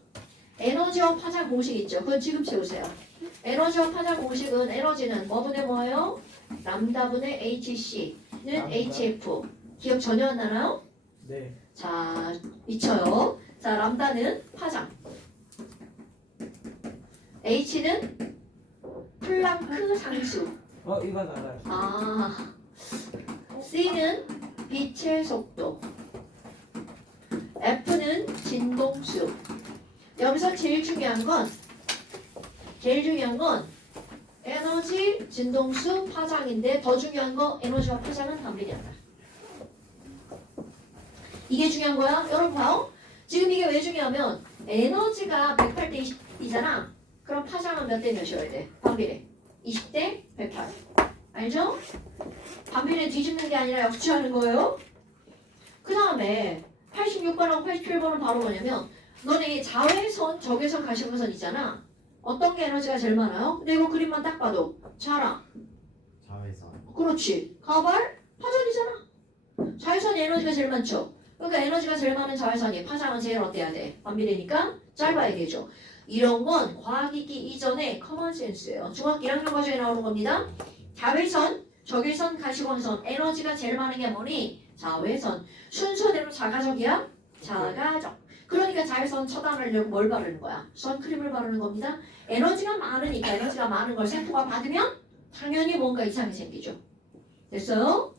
에너지와 파장 공식 있죠? 그건 지금 채우세요. 에너지와 파장 공식은 에너지는 뭐분의 뭐예요? 람다분의 HC는 람다. HF. 기억 전혀 안 나나요? 네. 자, 미쳐요. 자, 람다는 파장. H는 플랑크 상수. 이건 알아요. C는 빛의 속도. F는 진동수. 여기서 제일 중요한 건 에너지, 진동수, 파장인데 더 중요한 거 에너지와 파장은 반비례하다. 이게 중요한 거야. 여러분 봐요. 지금 이게 왜 중요하면 에너지가 108대 20이잖아. 그럼 파장은 몇 대 몇이어야 돼? 반비례. 20대 108. 알죠? 반비례 뒤집는 게 아니라 역추하는 거예요. 그 다음에 86번하고 87번은 바로 뭐냐면 너네 자외선, 적외선, 가시광선 있잖아. 어떤 게 에너지가 제일 많아요? 근데 이거 그림만 딱 봐도 자랑. 자외선. 그렇지. 가발? 파전이잖아. 자외선이 에너지가 제일 많죠. 그러니까 에너지가 제일 많은 자외선이 파장은 제일 어때야 돼? 반비례니까 짧아야 되죠. 이런 건 과학이기 이전에 커먼센스예요. 중학교 1학년 과정에 나오는 겁니다. 자외선, 적외선, 가시광선, 에너지가 제일 많은 게 뭐니? 자외선. 순서대로 자가적이야? 자가적. 그러니까 자외선 차단하려고 뭘 바르는 거야? 선크림을 바르는 겁니다. 에너지가 많으니까 에너지가 많은 걸 세포가 받으면 당연히 뭔가 이상이 생기죠. 됐어요?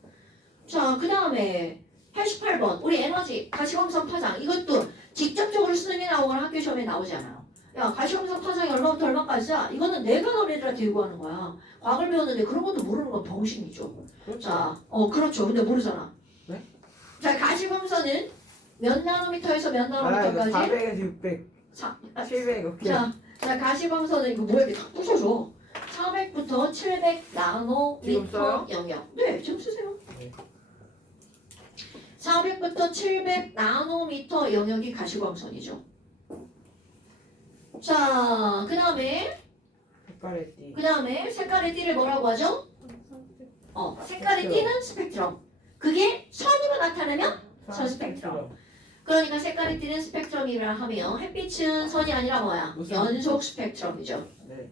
자, 그 다음에 88번 우리 에너지 가시광선 파장 이것도 직접적으로 수능에 나오거나 학교 시험에 나오잖아요. 야, 가시광선 파장이 얼마부터 얼마까지야? 이거는 내가 너네들한테 요구하는 거야. 과학을 배웠는데 그런 것도 모르는 건 병신이죠. 자, 그렇죠. 근데 모르잖아. 네? 자, 가시광선은 몇 나노미터에서 몇 아, 나노미터까지? 400에서 600, 사, 700 오케이. 자, 가시광선은 이거 뭐야? 이렇게 탁 부숴줘. 400부터 700 지금 나노미터 써요? 영역. 네, 지금 쓰세요. 네. 400부터 700 나노미터 영역이 가시광선이죠. 자, 그 다음에 색깔의 띠를 뭐라고 하죠? 색깔의 띠는 스펙트럼. 그게 선으로 나타내면 선 스펙트럼. 그러니까 색깔의 띠는 스펙트럼이라 하면 햇빛은 선이 아니라 뭐야? 무슨- 연속 스펙트럼이죠. 네.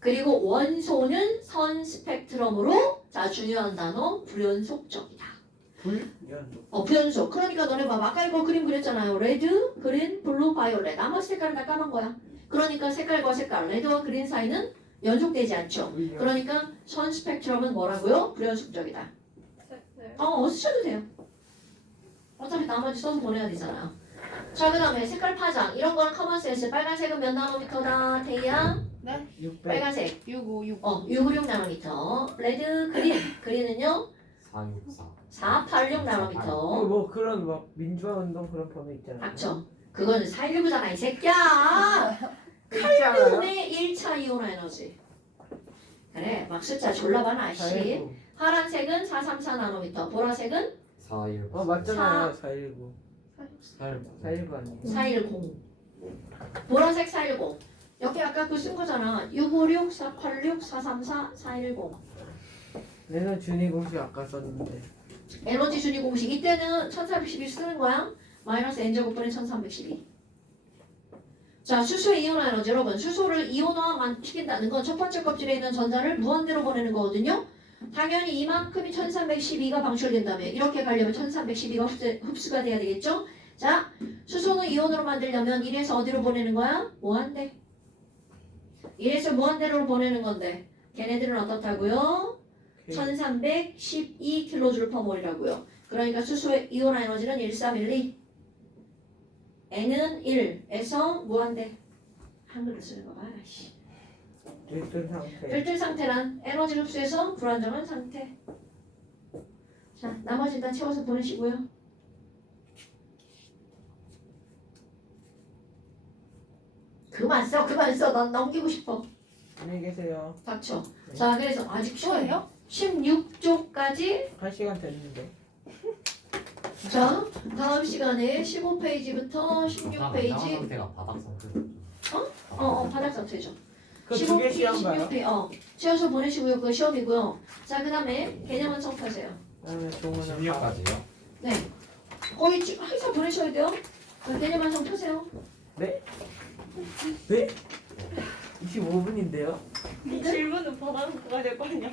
그리고 원소는 선 스펙트럼으로 자 중요한 단어 불연속적이다. 불연속. 불연속. 그러니까 너네 봐. 아까 이거 그림 그렸잖아요. 레드, 그린, 블루, 바이올렛. 나머지 색깔은 다 까만 거야. 그러니까 색깔과 색깔, 레드와 그린 사이는 연속되지 않죠. 불연. 그러니까 선 스펙트럼은 뭐라고요? 불연속적이다. 쓰셔도 돼요. 어차피 나머지 써서 보내야 되잖아요. 자, 그 다음에 색깔 파장. 이런 거는 커먼센스. 빨간색은 몇 나노미터다? 대야? 600. 빨간색. 656. 656 나노미터. 레드, 그린. 그린은요? 464. 486 이거 나노미터. 뭐 그런 막 민주화 운동 그런 번호 있잖아요. 닥쳐. 그거는 419잖아, 이 새끼야! 있잖아요. 8분의 1차 이온 에너지. 그래, 막 숫자 졸라 많아, 씨. 419. 파란색은 434 나노미터. 보라색은 419. 맞잖아요. 419. 419. 419 아니에요? 410. 보라색 410. 여기 아까 그 쓴 거잖아. 656, 486, 434, 410. 내는 준이 공식 아까 썼는데. 에너지 준위 공식. 이때는 1412 쓰는 거야. 마이너스 n제곱분의 1312. 자, 수소의 이온화 에너지. 여러분, 수소를 이온화 시킨다는 건 첫 번째 껍질에 있는 전자를 무한대로 보내는 거거든요. 당연히 이만큼이 1312가 방출된다면 이렇게 가려면 1312가 흡수가 돼야 되겠죠? 자, 수소는 이온으로 만들려면 1에서 어디로 보내는 거야? 무한대. 1에서 무한대로 보내는 건데 걔네들은 어떻다고요? 1312kJ/몰이라고요. 그러니까 수소의 이온화 에너지는 1312. N은 1에서 무한대. 한글을 쓰는 거 봐. 씨. 들뜬 상태. 들뜬 상태란 에너지 흡수해서 불안정한 상태. 자, 나머지 일단 채워서 보내시고요. 그만 써. 난 넘기고 싶어. 안녕히 계세요. 닥쳐. 네. 자, 그래서 아직 뭐예요? 16쪽까지. 1시간 됐는데. 자, 다음 시간에 15페이지부터 16페이지. 상태가 바닥 상태. 바닥 상태죠. 그 두 개 시험 봐요? 16페이지. 채워서 보내시고요. 그거 시험이고요. 자, 그 다음에 개념 완성하세요. 그다음에 종원은 16까지요? 네. 거의 항상 보내셔야 돼요. 개념 완성 펴세요. 네? 25분인데요? 이 질문은 받아놓고 가야 될 거 아니야?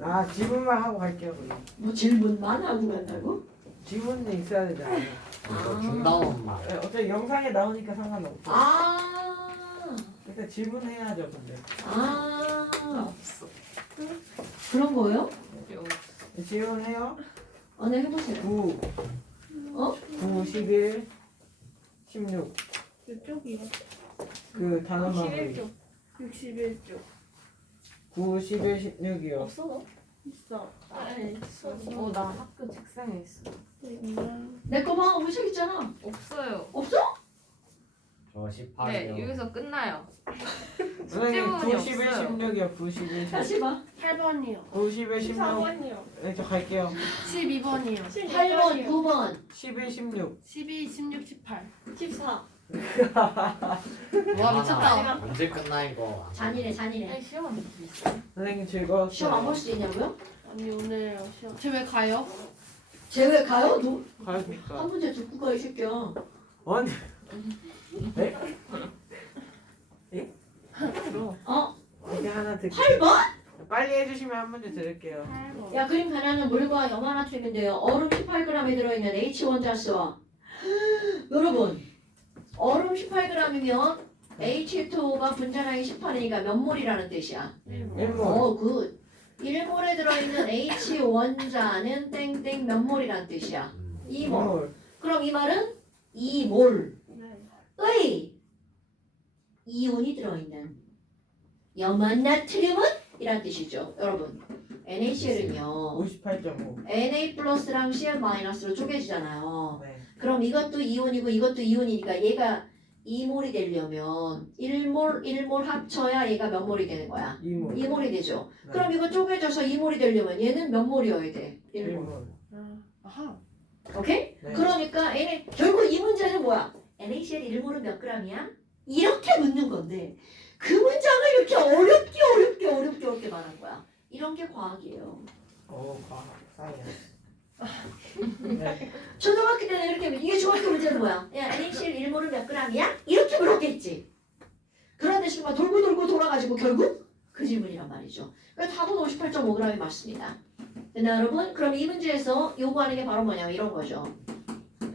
아 지문만 하고 갈게요. 그럼. 뭐 질문만 하고 간다고? 지문이 있어야 되잖아요. 이거 중다운만. 네, 어차피 영상에 나오니까 상관없어. 일단 질문해야죠, 근데. 그런 거예요? 네, 질문해요. 네, 해보세요. 9, 9, 11, 16. 이쪽이요. 그 단어만 보이. 61쪽. 61쪽. 9, 11, 16이요. 없어 너? 있어. 아니 있어. 나 학교 책상에 있어. 내 거 봐. 우리 책 있잖아. 없어요. 없어? 저 18이요. 네, 여기서 끝나요. 선생님, 9, 질문이 11, 없어요. 16이요. 9, 11, 16. 다시 봐. 8번이요. 9, 11, 16. 14번이요. 네, 저 갈게요. 12번이요. 8번, 9번. 11, 16. 12, 16, 18. 14. 와 미쳤다. 언제 끝나 이거? 잔이네. 시험 있어. 선생님 즐거웠어요. 시험 안 볼 수 있냐고요? 아니 오늘 시험. 쟤왜 가요? 쟤 왜 가요? 너 가니까. 한 문제 듣고 가, 이 새끼야. 아니. 네? 그럼. 어? 이제 하나 드릴게요. 8번? 빨리 해주시면 한 문제 드릴게요. 8번. 야 그림 변하는 물과 염화 나트륨인데요. 얼음 18g에 들어있는 H 원자수와 여러분 얼음 18g이면 H2O가 분자량이 18이니까 몇 몰이라는 뜻이야? 1몰. 굿. 1몰에 들어있는 H 원자는 땡땡 몇 몰이라는 뜻이야? 2몰. 그럼 이 말은 2몰의 네. 이온이 들어있는 염화 나트륨은? 이란 뜻이죠. 여러분 NaCl은요 58.5. Na 플러스랑 Cl 마이너스로 쪼개지잖아요. 네. 그럼 이것도 이온이고 이것도 이온이니까 얘가 2몰이 되려면 1몰 합쳐야 얘가 몇 몰이 되는 거야? 2몰. 2몰이 되죠. 네. 그럼 이거 쪼개져서 2몰이 되려면 얘는 몇 몰이어야 돼? 1몰. 1몰. 아하. 오케이? 네. 그러니까 결국 이 문제는 뭐야? NaCl 1몰은 몇 g이야? 이렇게 묻는 건데 그 문장을 이렇게 어렵게 말한 거야. 이런 게 과학이에요. 과학 사이언스. 네. 초등학교 때는 이렇게 이게 중학교 문제는 뭐야? 야 NaCl 1몰은 몇 g이야? 이렇게 물었겠지. 그런데 지금 막 돌고 돌아가지고 결국 그 질문이란 말이죠. 그러니까 답은 58.5g이 맞습니다. 근데 여러분 그럼 이 문제에서 요구하는 게 바로 뭐냐면 이런 거죠.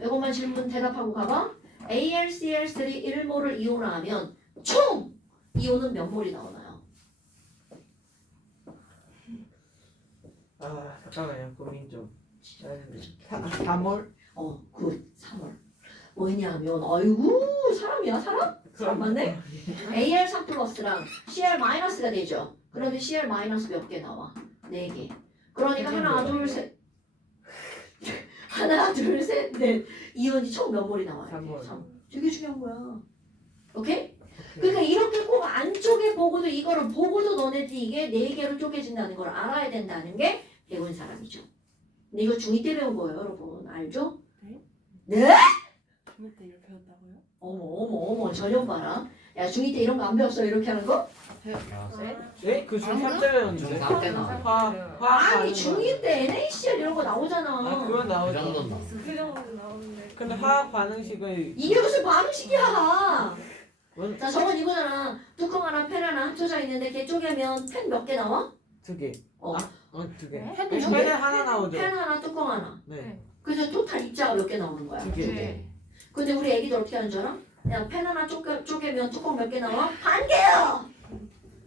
이것만 질문 대답하고 가봐. AlCl3 1몰을 이온화하면 총 이온은 몇 몰이 나오나요? 잠깐만요. 고민 좀. 4몰? 굿 3월. 뭐냐면 아이고 사람이야 사람? 사람 맞네? AL3 플러스랑 CL 마이너스가 되죠. 그러면 CL 마이너스 몇 개 나와? 4개. 그러니까 하나 둘 셋 넷 이온이 총 몇 몰이 나와요? 3몰. 3. 되게 중요한 거야. 오케이? 그러니까 이렇게 꼭 안쪽에 보고도 이거를 보고도 너네들이 이게 4개로 쪼개진다는 걸 알아야 된다는 게 배운 사람이죠. 근데 이거 중2 때 배운 거예요 여러분. 알죠? 네? 네? 중2 때 이걸 배웠다고요? 어머 저녁 봐라. 야 중2 때 이런 거 안 배웠어 이렇게 하는 거? 네? 그 중3 때 배웠는데. 중3 때나. 화학 아니 중2 때 NaCl 이런 거 나오잖아. 그건 그 나오죠. 정도는 나. 그 정도 나오는데. 근데 화학 반응식을 이게 무슨 반응식이야. 원- 자 저건 이거잖아. 뚜껑 하나 펜 하나 합쳐져 있는데 걔 쪼개면 펜 몇 개 나와? 2개. 어. 2개. 펜이 두 개? 펜은 하나 나오죠. 펜 하나 뚜껑 하나. 네. 그래서 토탈 입자가 몇 개 나오는 거야? 2개. 네. 근데 우리 애기들 어떻게 하는 줄 알아? 야 펜 하나 쪼개면 뚜껑 몇 개 나와? 반 개요!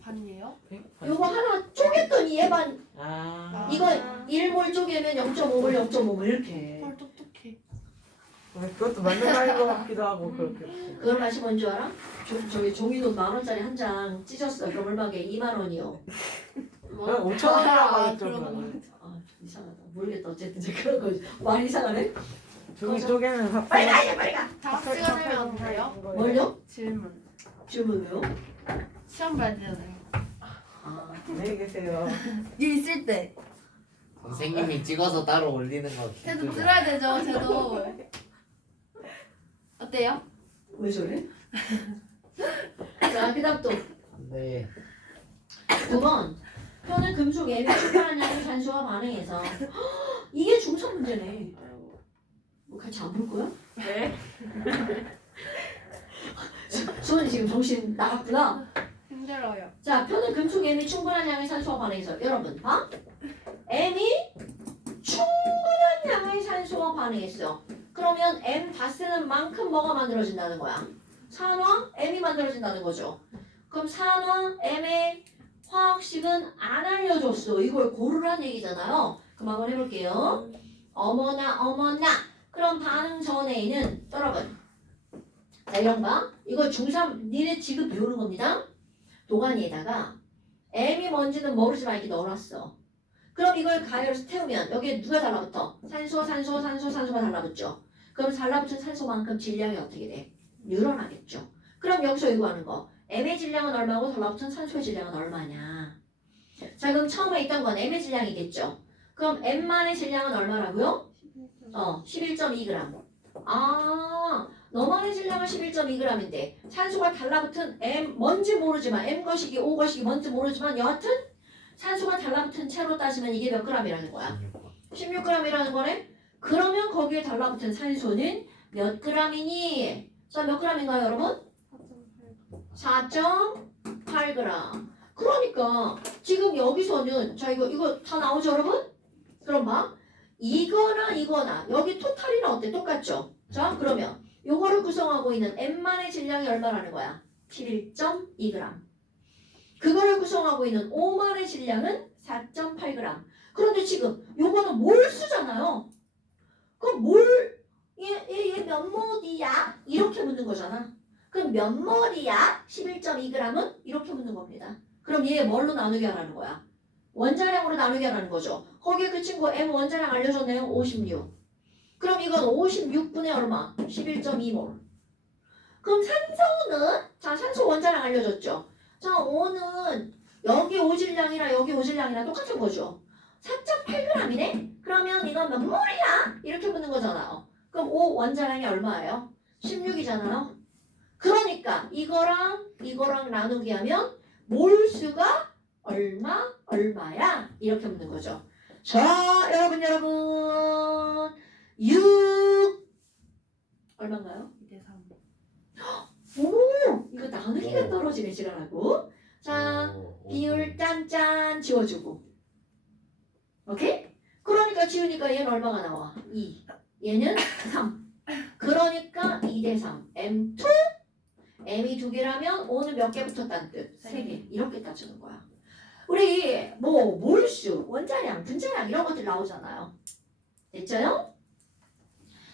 반이에요? 요거 하나 쪼갰더니 얘 반 이거 1몰 쪼개면 0.5몰 0.5몰 이렇게. 헐 똑똑해. 그것도 맞는 말인 것 같기도 하고 그렇게. 그걸 맛이 뭔 줄 알아? 저기 종이돈 10,000원짜리 한 장 찢었어. 그럼 얼마게? 2만 원이요. 5,000원이라고 하겠죠. 그런 거. 그러면. 아 이상하다. 모르겠다. 어쨌든 이제 그런 거 많이 이상하네. 종이 쪼개는 빨리 가 이제 빨리 가. 다음 시간에 안 돼요? 뭘요? 질문. 질문 왜요? 시험 봐야 되잖아요. 아 안녕히 계세요. 일 있을 때. 선생님이 찍어서 따로 올리는 거. 쟤도 기쁘죠? 들어야 되죠. 쟤도. 어때요? 왜 저래? 자 그다음 또 네. 9번. 표는 금속 M이 출발한 양의 산소와 반응해서 이게 중점 문제네. 뭐 같이 안 볼 거야? 네. 수원이 지금 정신 나갔구나. 힘들어요. 자, 표는 금속 M이 충분한 양의 산소와 반응해서 여러분 봐. M이 충분한 양의 산소와 반응했어. 그러면 M 다 쓰는 만큼 뭐가 만들어진다는 거야? 산화 M이 만들어진다는 거죠. 그럼 산화 M의 화학식은 안 알려줬어. 이걸 고르란 얘기잖아요. 그럼 한번 해볼게요. 어머나. 그럼 반응 전에는 여러분 자 이런 거 이거 중3 니네 지금 배우는 겁니다. 도가니에다가 M이 뭔지는 모르지만 이렇게 넣어놨어. 그럼 이걸 가열해서 태우면 여기에 누가 달라붙어? 산소가 달라붙죠. 그럼 달라붙은 산소만큼 질량이 어떻게 돼? 늘어나겠죠. 그럼 여기서 요구하는 거 M의 질량은 얼마고 달라붙은 산소의 질량은 얼마냐. 자 그럼 처음에 있던 건 M의 질량이겠죠. 그럼 M만의 질량은 얼마라고요? 11.2g. 아 너만의 질량은 11.2g인데 산소가 달라붙은 M 뭔지 모르지만 M 거시기 O 거시기 뭔지 모르지만 여하튼 산소가 달라붙은 채로 따지면 이게 몇 g이라는 거야? 16g이라는 거네? 그러면 거기에 달라붙은 산소는 몇 g이니? 자 몇 g인가요 여러분? 4.8g. 그러니까 지금 여기서는 자 이거 다 나오죠 여러분? 그럼 봐. 이거나 여기 토탈이는 어때? 똑같죠? 자 그러면 요거를 구성하고 있는 M만의 질량이 얼마라는 거야? 11.2g. 그거를 구성하고 있는 O만의 질량은 4.8g. 그런데 지금 요거는 몰수잖아요. 그럼 얘 몇 몰이야? 이렇게 묻는 거잖아. 그럼 몇 몰이야? 11.2g은 이렇게 묻는 겁니다. 그럼 얘 뭘로 나누게 하라는 거야? 원자량으로 나누게 하라는 거죠. 거기에 그 친구 M 원자량 알려줬네요. 56. 그럼 이건 56분의 얼마? 11.2몰. 그럼 산소는 자 산소 원자량 알려줬죠. 자 O는 여기 오질량이랑 여기 오질량이랑 똑같은 거죠. 4.8g이네? 그러면 이건 몇 몰이야? 이렇게 묻는 거잖아요. 그럼 O 원자량이 얼마예요? 16이잖아요. 그러니까 이거랑 나누기 하면 몰수가 얼마야? 이렇게 묻는 거죠. 자 여러분 6 얼마인가요? 2대3. 오 이거 나누기가 떨어지네 시간하고. 자 오, 비율 짠짠 지워주고. 오케이? 그러니까 지우니까 얘는 얼마가 나와? 2. 얘는 3. 그러니까 2대3. M2 M이 2개라면 O는 몇 개 붙었다는 뜻? 3개. 이렇게 따지는 거야. 우리 뭐 몰수, 원자량, 분자량 이런 것들 나오잖아요. 됐죠요?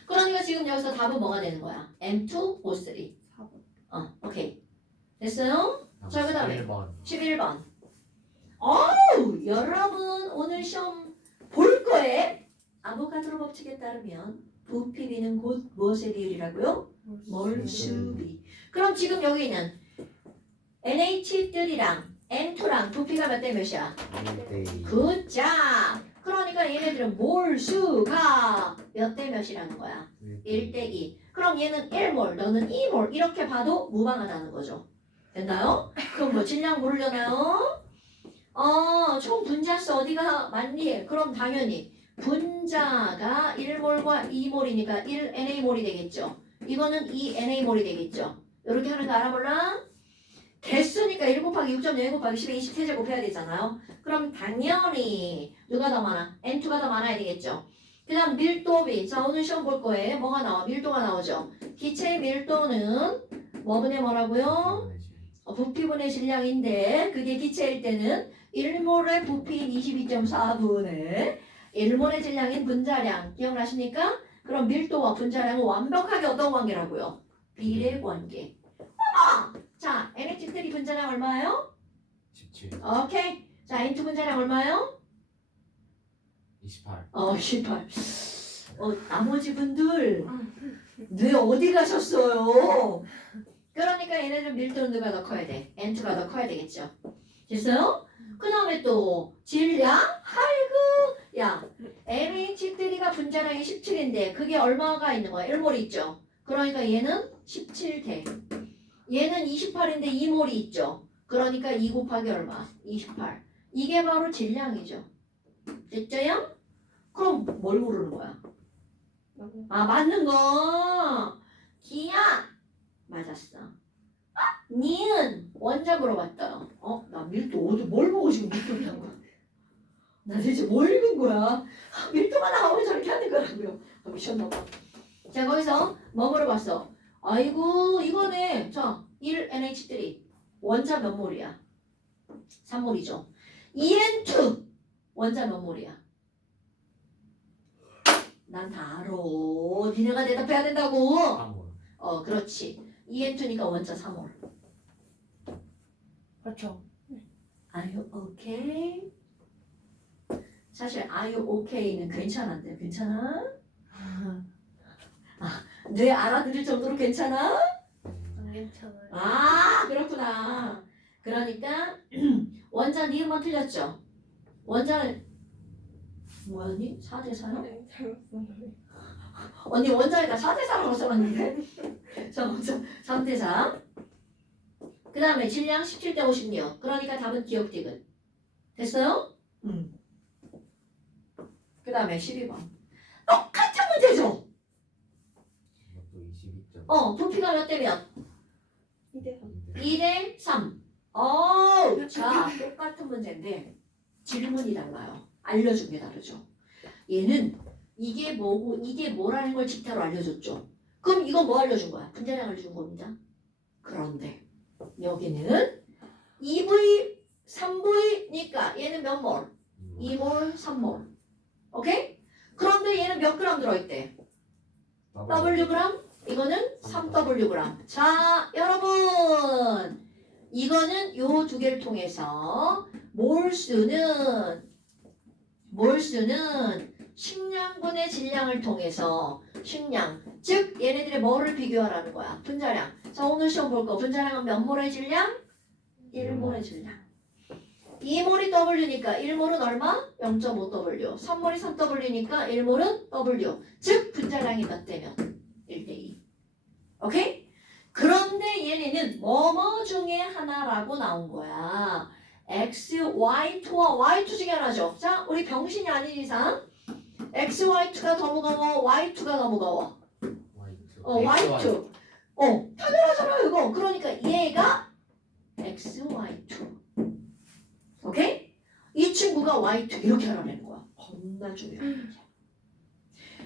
그러니까 지금 여기서 답은 뭐가 되는 거야? M2, O3. 4번. 오케이. 됐어요? 자, 그다음에 1번. 11번. 어우, 여러분 오늘 시험 볼 거에 아보가드로 법칙에 따르면 부피비는 곧 무엇의 비율이라고요? 몰수비. 그럼 지금 여기 있는 NH3랑 N2랑 부피가 몇 대 몇이야? 1대2. 굿자. 그러니까 얘네들은 몰수가 몇 대 몇이라는 거야? 1대2. 그럼 얘는 1몰, 너는 2몰 이렇게 봐도 무방하다는 거죠. 됐나요? 그럼 뭐 질량 모르려나요? 총 분자수 어디가 많니? 그럼 당연히 분자가 1몰과 2몰이니까 1NA몰이 되겠죠. 이거는 2NA몰이 되겠죠. 이렇게 하는 거 알아볼라? 개수니까 1 곱하기 6.0 곱하기 10에 23제곱 해야 되잖아요. 그럼 당연히 누가 더 많아? N2가 더 많아야 되겠죠. 그 다음 밀도비. 자 오늘 시험 볼 거예요. 뭐가 나와? 밀도가 나오죠. 기체의 밀도는 뭐분의 뭐라고요? 부피분의 질량인데 그게 기체일 때는 1몰의 부피인 22.4분의 1몰의 질량인 분자량. 기억나십니까? 그럼 밀도와 분자량은 완벽하게 어떤 관계라고요? 비례 관계. 자, NH3 분자량 얼마예요? 17. 오케이. 자, N2 분자량 얼마예요? 28. 18. 나머지 분들 뇌 어디 가셨어요? 그러니까 얘네들 밀도는 누가 더 커야 돼? N2가 더 커야 되겠죠. 됐어요? 그 다음에 또 질량? 아이고 야 NH3가 분자량이 17인데 그게 얼마가 있는 거야? 1몰이 있죠. 그러니까 얘는 17대. 얘는 28인데 2몰이 있죠. 그러니까 2 곱하기 얼마? 28. 이게 바로 질량이죠. 됐죠요? 그럼 뭘 고르는 거야? 맞는 거. 기야. 맞았어. 니은 원자 물어봤다. 나 밀도 어디 뭘 보고 지금 밀도를 한 거야? 나 대체 뭐 읽은 거야? 밀도가 나오면 저렇게 하는 거라고요. 미쳤나봐. 자 거기서 뭐 물어봤어? 아이고 이거네. 자 1NH3 원자 몇 몰이야? 3몰이죠. 2N2 원자 몇 몰이야? 난 다 알아. 니네가 대답해야 된다고. 3월. 그렇지. 2N2니까 원자 3몰. 그렇죠. Are you okay? 사실 Are you okay는 괜찮은데 괜찮아? 뇌 알아들을 정도로 괜찮아? 안 괜찮아요. 그렇구나. 그러니까 원자 니은만 틀렸죠? 원자는 뭐였니? 4대4요? 네, 잘못했어요. 언니 원자에다 4대4라고 써놨는데 자 먼저 3대4 그 다음에 질량 17대 56 그러니까 답은 기억 디귿 됐어요? 그 다음에 12번 똑같은 문제죠? 이것도 22점. 부피가 몇 대 몇? 2대 3. 자, 똑같은 문제인데 질문이 달라요. 알려준 게 다르죠. 얘는 이게 뭐고 이게 뭐라는 걸 직타로 알려줬죠. 그럼 이거 뭐 알려준 거야? 분자량 알려준 겁니다. 그런데 여기는 2V, 3V니까 얘는 몇 몰? 2몰, 3몰. 오케이? 그런데 얘는 몇 그램 들어있대? Wg? 이거는 3Wg. 자, 여러분. 이거는 요 두 개를 통해서 몰수는 식량분의 질량을 통해서 식량, 즉 얘네들의 뭐를 비교하라는 거야? 분자량. 자, 오늘 시험 볼 거 분자량은 몇 몰의 질량? 1몰의 질량. 2몰이 W니까 1몰은 얼마? 0.5W. 3몰이 3W니까 1몰은 W. 즉 분자량이 몇 대면? 1대2. 오케이? 그런데 얘네는 뭐뭐 중에 하나라고 나온 거야. X, Y2와 Y2 중에 하나죠. 자, 우리 병신이 아닌 이상 X, Y2가 더 무거워, Y2가 더 무거워. Y2. 당연하잖아 이거. 그러니까 얘가 X, Y2. 오케이? 이 친구가 Y2 이렇게 알아내는 거야. 겁나 중요한 문제.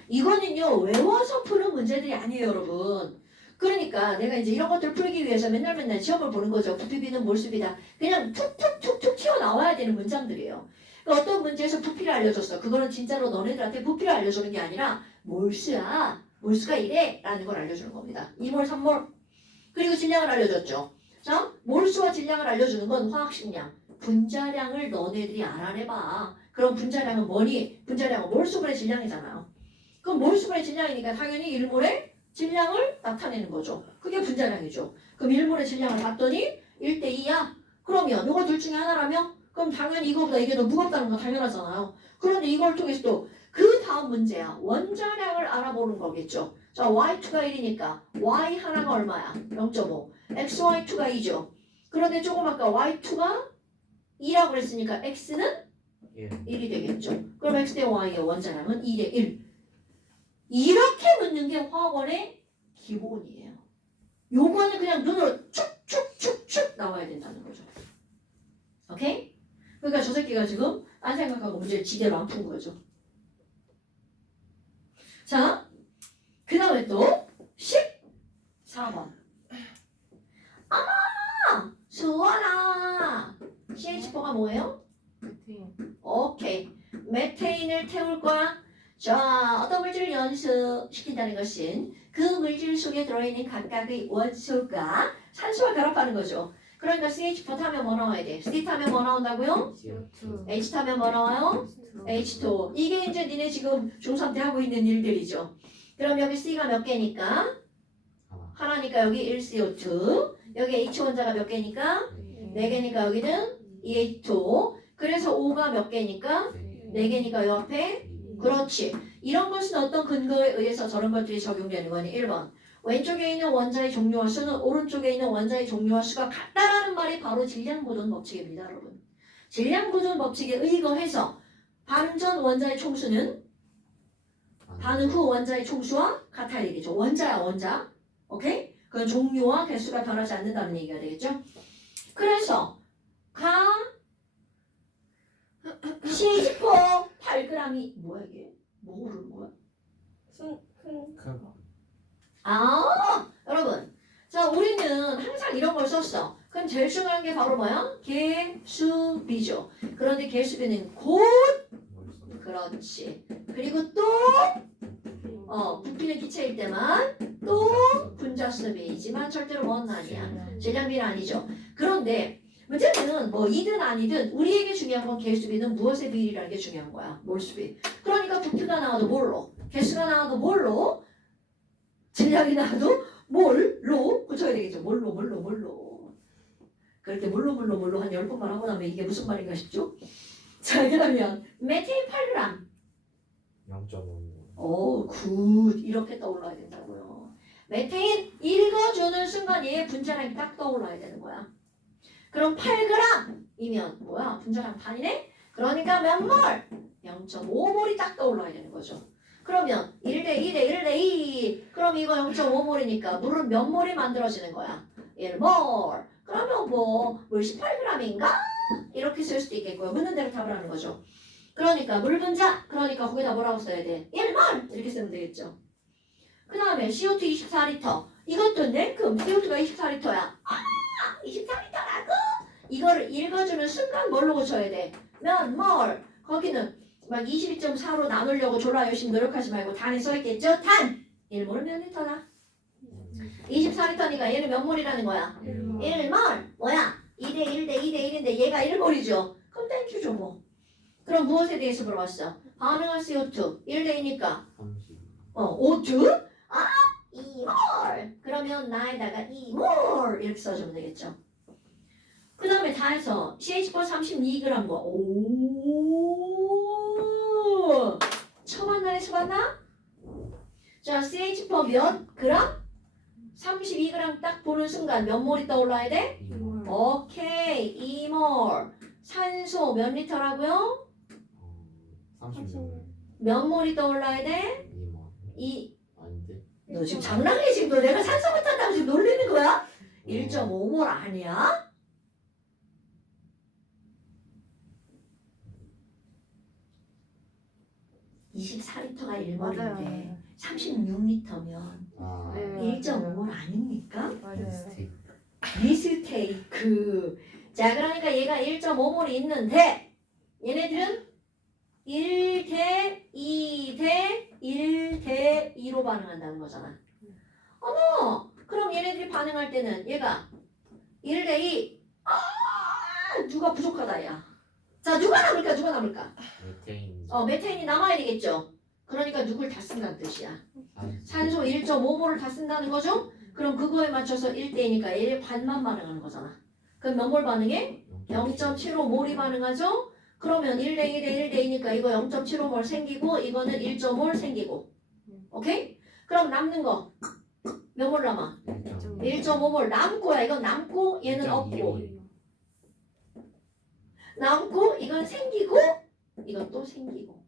이거는요 외워서 푸는 문제들이 아니에요 여러분. 그러니까 내가 이제 이런 것들을 풀기 위해서 맨날 시험을 보는 거죠. 부피비는 몰수비다. 그냥 툭툭툭툭 튀어나와야 되는 문장들이에요. 그러니까 어떤 문제에서 부피를 알려줬어. 그거는 진짜로 너네들한테 부피를 알려주는 게 아니라 몰수야. 몰수가 이래 라는 걸 알려주는 겁니다. 2몰, 3몰. 그리고 질량을 알려줬죠. 자, 몰수와 질량을 알려주는 건 화학식량. 분자량을 너네들이 알아내봐. 그럼 분자량은 뭐니? 분자량은 몰수분의 질량이잖아요. 그럼 몰수분의 질량이니까 당연히 1몰의 질량을 나타내는 거죠. 그게 분자량이죠. 그럼 1몰의 질량을 봤더니 1대2야. 그러면 이거 둘 중에 하나라면 그럼 당연히 이거보다 이게 더 무겁다는 거 당연하잖아요. 그런데 이걸 통해서 또 그 다음 문제야. 원자량을 알아보는 거겠죠. 자, Y2가 1이니까 Y 하나가 얼마야? 0.5. XY2가 2죠. 그런데 조금 아까 Y2가 2라고 그랬으니까 X는 1이 되겠죠. 그럼 X 대 Y의 원자량은 2대 1. 이렇게 묻는 게 화학원의 기본이에요. 요거는 그냥 눈으로 축축축축 나와야 된다는 거죠. 오케이? 그러니까 저 새끼가 지금 안 생각하고 문제를 지대로 안 푼 거죠. 자, 그 다음에 또 14번. 수원아! CH4가 뭐예요? 오케이. 메테인을 태울 거야. 자, 어떤 물질을 연소시킨다는 것은 그 물질 속에 들어있는 각각의 원소가 산소와 결합하는 거죠. 그러니까 CH4 타면 뭐 나와야 돼? C 타면 뭐 나온다고요? H 타면 뭐 나와요? H2. 이게 이제 니네 지금 중3 때 하고 있는 일들이죠. 그럼 여기 C가 몇 개니까? 하나니까 여기 1CO2. 여기 H 원자가 몇 개니까? 4개니까 여기는 EH2. 그래서 O가 몇 개니까? 4개니까 요 앞에? 그렇지. 이런 것은 어떤 근거에 의해서 저런 것들이 적용되는 거니? 1번. 왼쪽에 있는 원자의 종류와 수는 오른쪽에 있는 원자의 종류와 수가 같다라는 말이 바로 질량보존 법칙입니다, 여러분. 질량보존 법칙에 의거해서 반전 원자의 총수는 반응 후 원자의 총수와 같아 얘기죠. 원자야, 원자. 오케이? 그건 종류와 개수가 변하지 않는다는 얘기가 되겠죠? 그래서 CH4 8g이 뭐야 이게? 뭐 오르는 거야? 여러분. 자, 우리는 항상 이런 걸 썼어. 그럼 제일 중요한 게 바로 뭐야? 개수비죠. 그런데 개수비는 곧 그렇지. 그리고 또 부피는 기체일 때만 또 분자수비이지만 절대로 뭐는 아니야. 질량비는 아니죠. 그런데 문제는 뭐 이든 아니든 우리에게 중요한 건 개수비는 무엇의 비율이라는 게 중요한 거야. 몰수비. 그러니까 부피가 나와도 뭘로? 개수가 나와도 뭘로? 질량이 나와도 뭘로? 고쳐야 되겠죠. 뭘로. 그럴 때 뭘로 한 10번만 하고 나면 이게 무슨 말인가 싶죠? 자, 그러면 메테인 8g. 0.5. 굿. 이렇게 떠올라야 된다고요. 메테인 읽어주는 순간 얘의 분자량이 딱 떠올라야 되는 거야. 그럼 8g이면 뭐야? 분자량 반이네? 그러니까 몇 몰? 0.5몰이 딱 떠올라야 되는 거죠. 그러면 1대 2대 1대 2. 그럼 이거 0.5몰이니까 물은 몇 몰이 만들어지는 거야? 1몰. 그러면 물 18g인가? 이렇게 쓸 수도 있겠고요. 묻는 대로 답을 하는 거죠. 그러니까 물 분자. 그러니까 거기다 뭐라고 써야 돼? 1몰. 이렇게 쓰면 되겠죠. 그 다음에 CO2 24리터. 이것도 냉큼 CO2가 24리터야. 24리터라고? 이거를 읽어주는 순간 뭘로 고쳐야 돼? 몇 몰. 거기는 막 22.4로 나누려고 졸라 열심히 노력하지 말고 단에 써있겠죠? 단! 1몰은 몇 리터나? 24리터니까 얘는 몇 몰이라는 거야? 1몰. 뭐야? 2대 1대 2대 1인데 얘가 1몰이죠? 그럼 땡큐죠 뭐. 그럼 무엇에 대해서 물어봤어? 반응한 CO2 1대 2니까 30. O2? 2몰. 그러면 나에다가 2몰 이렇게 써주면 되겠죠. 그 다음에 다 해서 CH4 32g 거. 오. 쳐봤나 쳐봤나? 자, CH4 몇 그램? 32g 딱 보는 순간 몇 몰이 떠올라야 돼? 2몰. 오케이. 2몰. 산소 몇 리터라고요? 30몰. 몇 몰이 떠올라야 돼? 2몰. 아닌데? 너 지금 장난해 지금 너 내가 산소 못한다고 지금 놀리는 거야? 1.5몰 아니야? (24리터가) 1몰인데 36리터면 아. 네. 1.5몰 아닙니까? 맞아요. 미스테이크. 미스테이크. 자, 그러니까 얘가 1.5몰이 있는데 얘네들은 1대 2대 1대 2로 반응한다는 거잖아. 어머, 그럼 얘네들이 반응할 때는 얘가 1대 2. 누가 부족하다 야. 자, 누가 남을까? 메테인. 메테인이 남아야 되겠죠. 그러니까 누굴 다 쓴다는 뜻이야. 산소 1.5몰을 다 쓴다는 거죠? 그럼 그거에 맞춰서 1대니까 얘의 반만 반응하는 거잖아. 그럼 몇 몰 반응해? 0.75몰이 반응하죠? 그러면 1대 2대 1대 2니까 이거 0.75몰 생기고 이거는 1.5몰 생기고. 오케이? 그럼 남는 거 몇 몰 남아? 1.5몰 남고야. 이건 남고 얘는 없고. 남고 이건 생기고 이건 또 생기고.